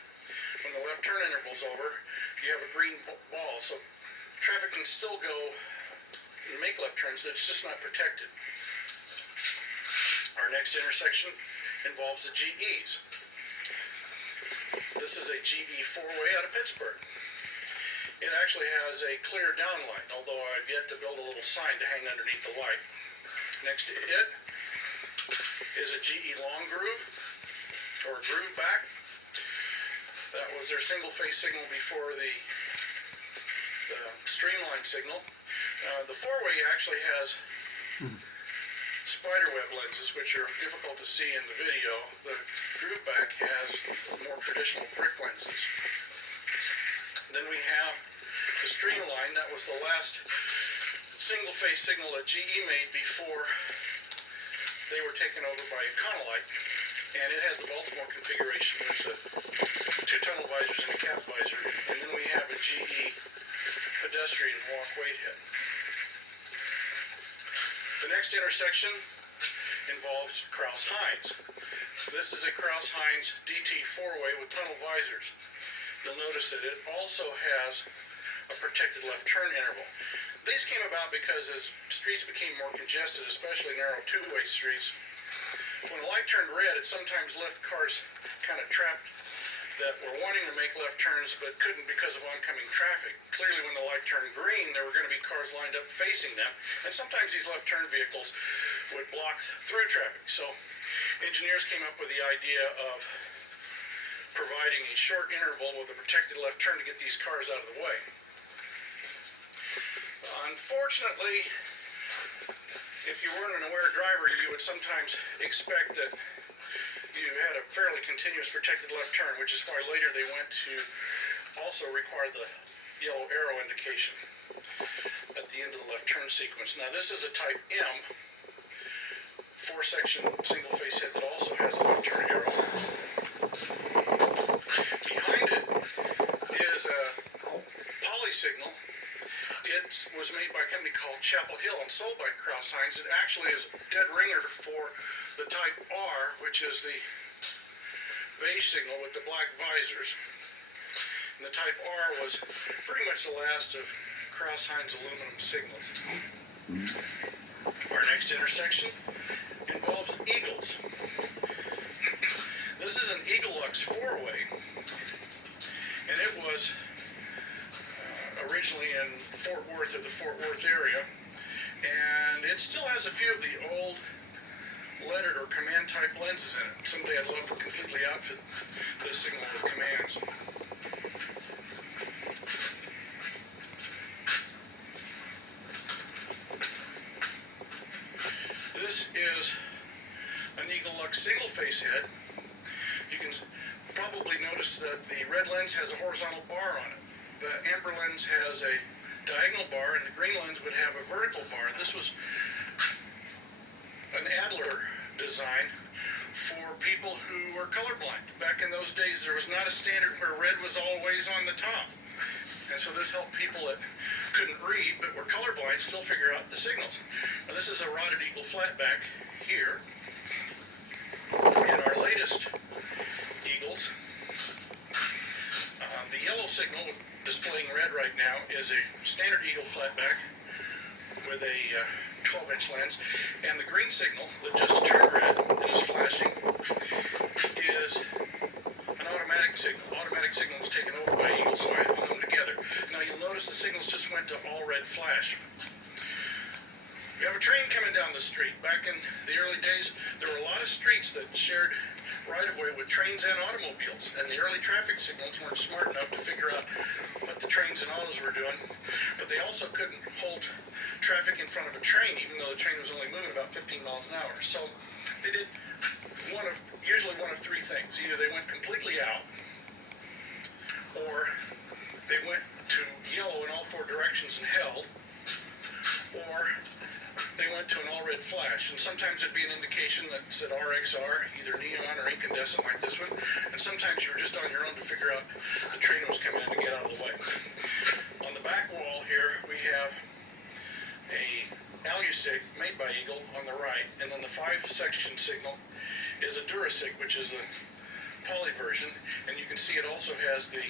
When the left turn interval's over, you have a green ball, so traffic can still go and make left turns, it's just not protected. Our next intersection involves the GEs. This is a GE four-way out of Pittsburgh. It actually has a clear downlight, although I've yet to build a little sign to hang underneath the light. Next to it is a GE long groove, or groove back. That was their single-phase signal before the streamline signal. The four-way actually has spiderweb lenses, which are difficult to see in the video. The groove back has more traditional brick lenses. Then we have the Streamline. That was the last single-phase signal that GE made before they were taken over by Econolite. And it has the Baltimore configuration with the 2 tunnel visors and a cap visor. And then we have a GE pedestrian walk-weight head. The next intersection involves Krauss-Heinz. This is a Krauss-Heinz DT 4-way with tunnel visors. You'll notice that it also has a protected left turn interval. These came about because as streets became more congested, especially narrow 2-way streets, when the light turned red, it sometimes left cars kind of trapped that were wanting to make left turns but couldn't because of oncoming traffic. Clearly, when the light turned green, there were going to be cars lined up facing them, and sometimes these left turn vehicles would block through traffic. So engineers came up with the idea of providing a short interval with a protected left turn to get these cars out of the way. Unfortunately, if you weren't an aware driver, you would sometimes expect that you had a fairly continuous protected left turn, which is why later they went to also require the yellow arrow indication at the end of the left turn sequence. Now this is a Type M 4-section single-phase head that also has a left turn arrow. Behind it is a poly signal. It was made by a company called Chapel Hill and sold by Krauss-Heinz. It actually is dead ringer for the Type R, which is the beige signal with the black visors. And the Type R was pretty much the last of Krauss-Heinz aluminum signals. Our next intersection involves Eagles. This is an Deluxe 4-way, and it was originally in Fort Worth, or the Fort Worth area, and it still has a few of the old lettered or command type lenses in it. Someday I'd love to completely outfit this signal with commands. This is an Deluxe single-face head. You can probably notice that the red lens has a horizontal bar on it. The amber lens has a diagonal bar, and the green lens would have a vertical bar. This was an Adler design for people who were colorblind. Back in those days, there was not a standard where red was always on the top. And so this helped people that couldn't read but were colorblind still figure out the signals. Now this is a Rotted Eagle flatback here. And our latest Eagles, the yellow signal displaying red right now is a standard Eagle flatback with a 12-inch lens, and the green signal that just turned red and is flashing is an automatic signal. Automatic signal is taken over by Eagle, so I hung them together. Now you'll notice the signals just went to all red flash. We have a train coming down the street. Back in the early days, there were a lot of streets that shared right-of-way with trains and automobiles, and the early traffic signals weren't smart enough to figure out what the trains and autos were doing, but they also couldn't hold traffic in front of a train, even though the train was only moving about 15 miles an hour. So they did usually one of three things. Either they went completely out, or they went to yellow in all four directions and held, or they went to an all-red flash, and sometimes it'd be an indication that said RXR, either neon or incandescent like this one, and sometimes you were just on your own to figure out the train was coming in to get out of the way. On the back wall here, we have a AluSig made by Eagle on the right, and then the 5-section signal is a Durasig, which is a poly version, and you can see it also has the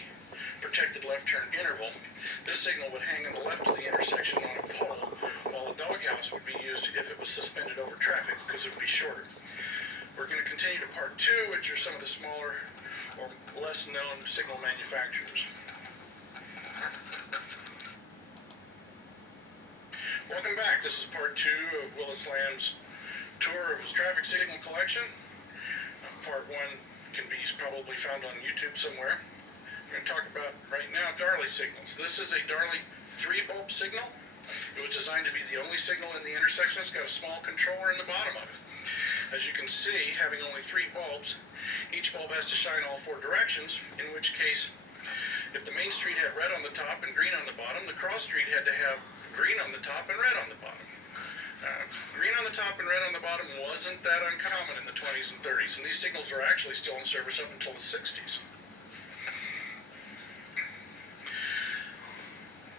protected left turn interval. This signal would hang on the left of the intersection on a pole, while a doghouse would be used if it was suspended over traffic, because it would be shorter. We're going to continue to part 2, which are some of the smaller or less known signal manufacturers. Welcome back. This is part 2 of Willis Lamb's tour of his traffic signal collection. Part 1 can be probably found on YouTube somewhere. We're going to talk about right now Darley signals. This is a Darley 3-bulb signal. It was designed to be the only signal in the intersection. It's got a small controller in the bottom of it. As you can see, having only 3 bulbs, each bulb has to shine all 4 directions, in which case If the main street had red on the top and green on the bottom, the cross street had to have green on the top and red on the bottom. Green on the top and red on the bottom wasn't that uncommon in the 20s and 30s, and these signals were actually still in service up until the 60s.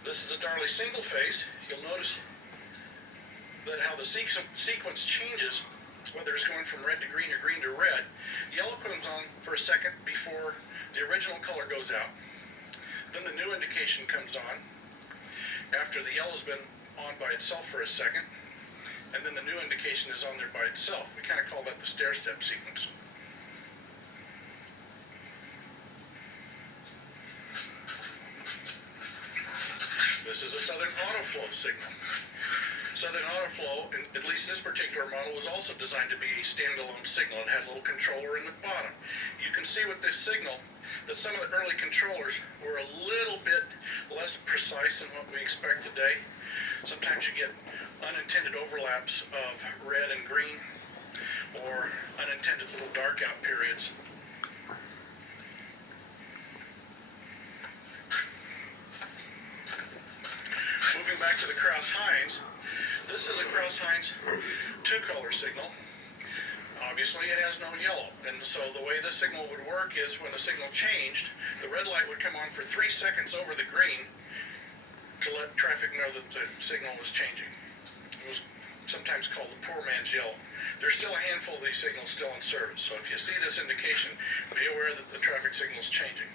This is a Darley single phase. You'll notice that how the sequence changes, whether it's going from red to green or green to red. Yellow comes on for a second before the original color goes out. Then the new indication comes on after the yellow's been on by itself for a second, and then the new indication is on there by itself. We kind of call that the stair-step sequence. This is a Southern Autoflow signal. Southern Autoflow, at least this particular model, was also designed to be a standalone signal. It had a little controller in the bottom. You can see with this signal that some of the early controllers were a little bit less precise than what we expect today. Sometimes you get unintended overlaps of red and green, or unintended little dark out periods. Moving back to the Krauss-Heinz, this is a Krauss-Heinz two-color signal. Obviously it has no yellow, and so the way this signal would work is when the signal changed, the red light would come on for 3 seconds over the green to let traffic know that the signal was changing. It was sometimes called the poor man's yellow. There's still a handful of these signals still in service, so if you see this indication, be aware that the traffic signal is changing.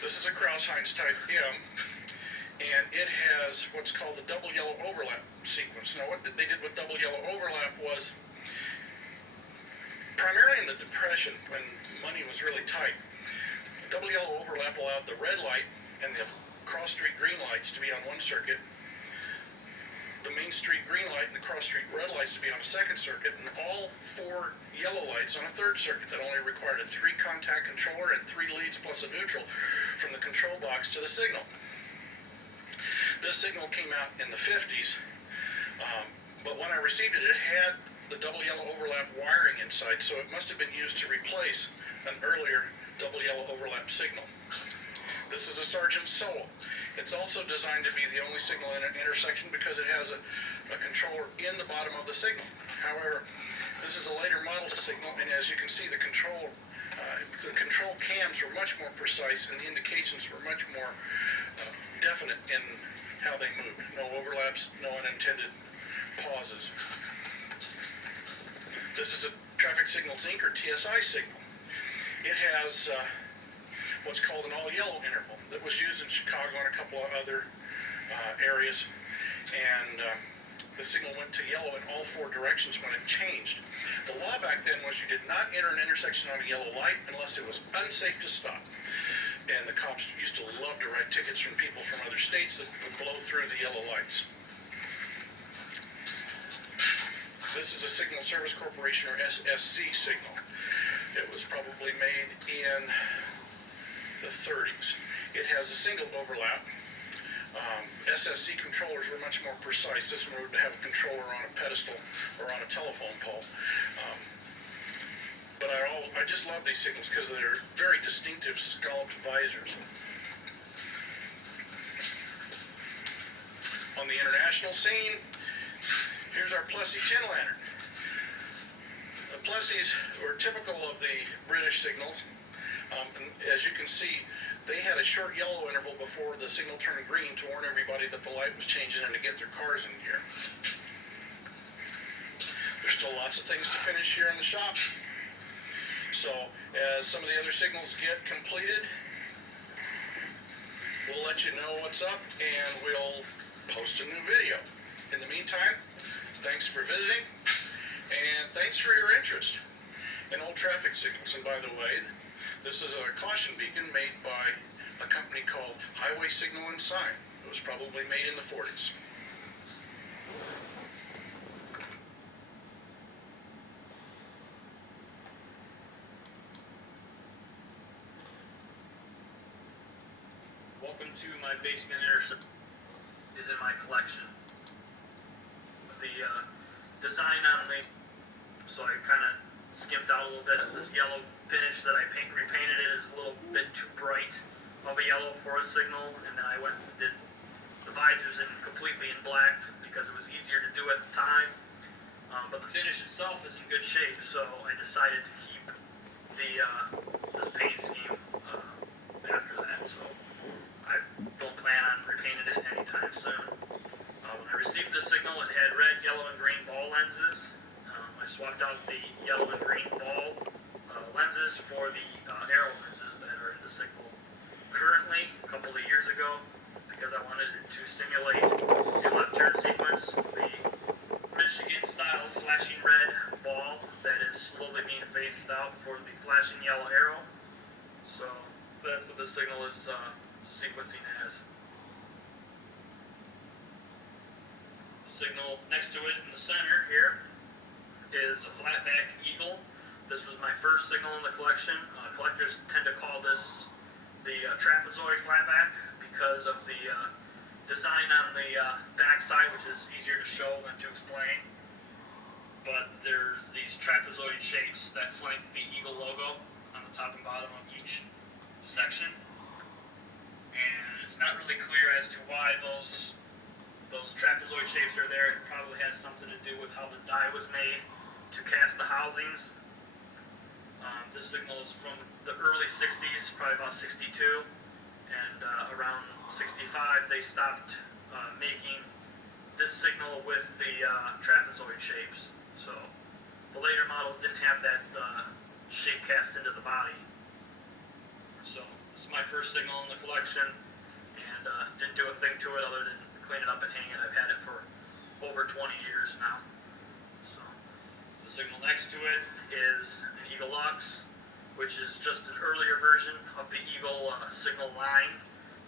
This is a Krauss-Heinz type M, and it has what's called the double yellow overlap sequence. Now what they did with double yellow overlap was, primarily in the Depression when money was really tight, double yellow overlap allowed the red light and the cross street green lights to be on one circuit, the main street green light and the cross street red lights to be on a second circuit, and all 4 yellow lights on a third circuit that only required a 3 contact controller and 3 leads plus a neutral from the control box to the signal. This signal came out in the 50s, but when I received it, it had the double yellow overlap wiring inside, so it must have been used to replace an earlier double yellow overlap signal. This is a Sargent Sowell. It's also designed to be the only signal in an intersection because it has a controller in the bottom of the signal. However, this is a later model signal, and as you can see, the control cams were much more precise, and the indications were much more definite in how they moved. No overlaps, no unintended pauses. This is a traffic signals Inc. or TSI signal. It has what's called an all-yellow interval that was used in Chicago and a couple of other areas, and the signal went to yellow in all 4 directions when it changed. The law back then was you did not enter an intersection on a yellow light unless it was unsafe to stop. And the cops used to love to write tickets from people from other states that would blow through the yellow lights. This is a Signal Service Corporation, or SSC signal. It was probably made in the 30s. It has a single overlap. SSC controllers were much more precise. This one would have a controller on a pedestal or on a telephone pole. But I just love these signals because of their very distinctive scalloped visors. On the international scene, here's our Plessey tin lantern. The Plesseys were typical of the British signals. And as you can see, they had a short yellow interval before the signal turned green to warn everybody that the light was changing and to get their cars in gear. There's still lots of things to finish here in the shop. So, as some of the other signals get completed, we'll let you know what's up and we'll post a new video. In the meantime, thanks for visiting and thanks for your interest in old traffic signals. And by the way, this is a caution beacon made by a company called Highway Signal and Sign. It was probably made in the 40s. Welcome to my basement intersection. Is in my collection. The design on the, so I kind of skimped out a little bit. This yellow finish that I repainted it is a little bit too bright of a yellow for a signal, and then I went and did the visors in completely in black because it was easier to do at the time. But the finish itself is in good shape, so I decided to keep this paint scheme after that. So I don't plan on repainting it anytime soon. When I received this signal, it had red, yellow, and green ball lenses. I swapped out the yellow and green ball lenses for the arrow lenses that are in the signal currently. A couple of years ago, because I wanted it to simulate a left turn sequence, the Michigan-style flashing red ball that is slowly being phased out for the flashing yellow arrow. So that's what the signal is sequencing as. The signal next to it in the center here is a flatback eagle. This was my first signal in the collection. Collectors tend to call this the trapezoid flatback because of the design on the back side, which is easier to show than to explain. But there's these trapezoid shapes that flank the eagle logo on the top and bottom of each section. And it's not really clear as to why those trapezoid shapes are there. It probably has something to do with how the die was made to cast the housings. This signal is from the early 60s, probably about 62, and around 65 they stopped making this signal with the trapezoid shapes. So the later models didn't have that shape cast into the body. So this is my first signal in the collection, and didn't do a thing to it other than clean it up and hang it. I've had it for over 20 years now. So the signal next to it is an Deluxe, which is just an earlier version of the Eagle signal line.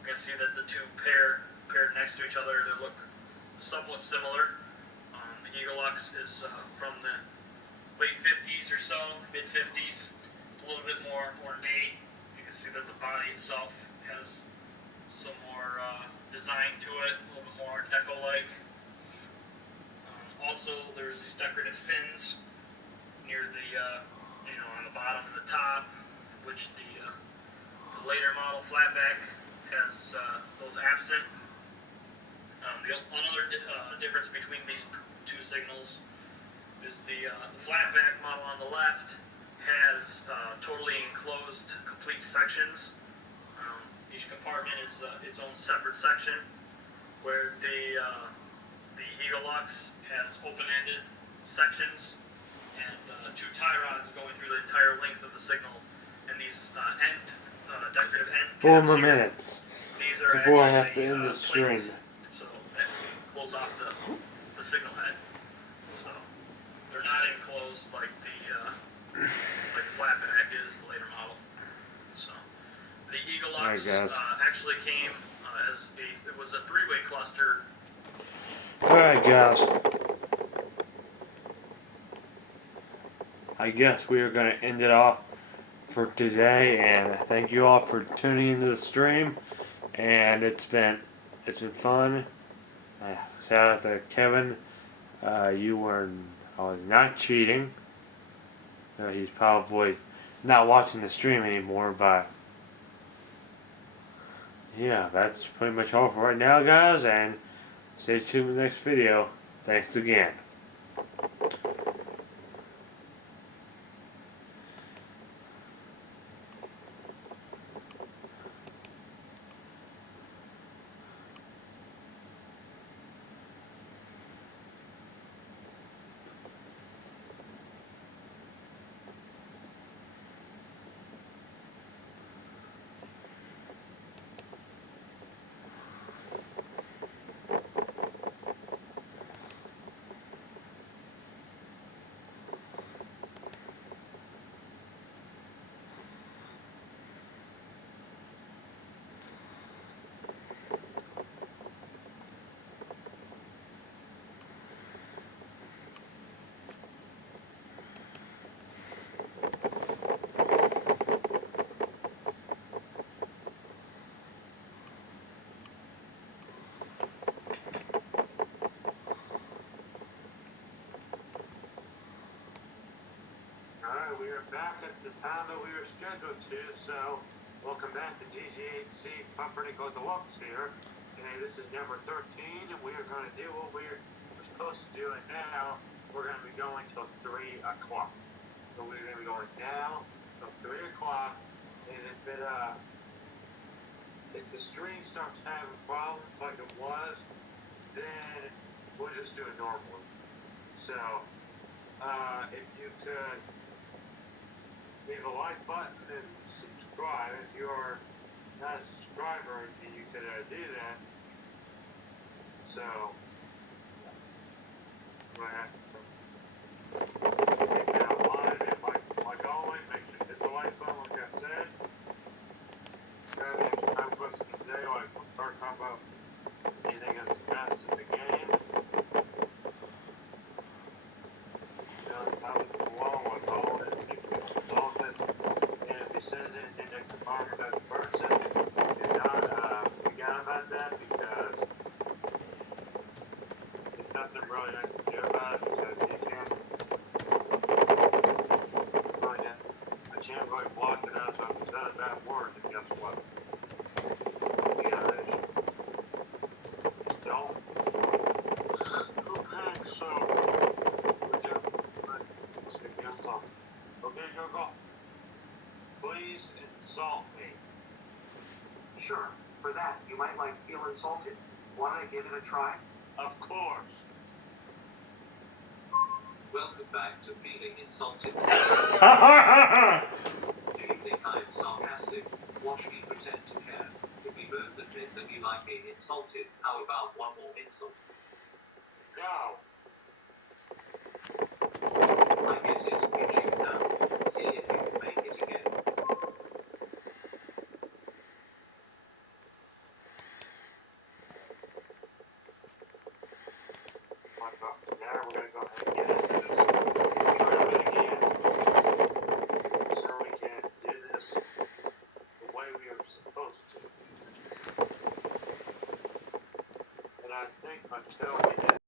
You can see that the two paired next to each other. They look somewhat similar. The Deluxe is from the late 50s or so, mid 50s. It's a little bit more ornate. You can see that the body itself has some more design to it, a little bit more Art Deco-like. Also, there's these decorative fins near the, on the bottom and the top, which the later model flatback has those absent. Another difference between these two signals is the flatback model on the left has totally enclosed complete sections. Each compartment is its own separate section, where the Deluxe has open-ended sections and two tie rods going through the entire length of the signal. And these decorative end 4 caps more here, minutes these are before I have actually, to end the stream. plates, so that close off the signal head. So they're not enclosed like the flatback is the later model. So the Deluxe actually came as it was a three-way cluster. Alright guys, I guess we are going to end it off for today, and thank you all for tuning into the stream, and it's been fun. Shout out to Kevin. I was not cheating. He's probably not watching the stream anymore, but yeah, that's pretty much all for right now, guys, and stay tuned for the next video. Thanks again. We are back at the time that we were scheduled to, so Welcome back to GGHC Pumpernickel Deluxe here. And this is number 13, and we are going to do what we're supposed to do, and now we're going to be going till 3 o'clock. So we're going to be going now till 3 o'clock, and if the stream starts having problems like it was, then we'll just do it normally. So, if you could leave a like button and subscribe. If you're not a subscriber, then you could do that. So, I'm gonna have to take that live, and like always, make sure to hit the like button, like I said. Got an extra time question today, like we'll start talking about anything that's best in the game. Comments below, like always, make sure to consult it. And if he says anything that can harm another person, do not forget about that, because there's nothing really I can do about it, because I can't really block it out, so if he said a bad word, then guess what? Yeah, don't. Okay, so we're doing, let's see, insult. Okay, Google, please insult me. Sure, for that, you might feel insulted. Want to give it a try? Of course. Welcome back to being insulted. Do you think I'm sarcastic? Watch me pretend to care. If we both admit that you like being insulted, how about one more insult? Go. I get it, you shoot now. See if you can make it again. Now we're going to go ahead and get into this. Try it again. So we can do this the way we are supposed to. And I think until we hit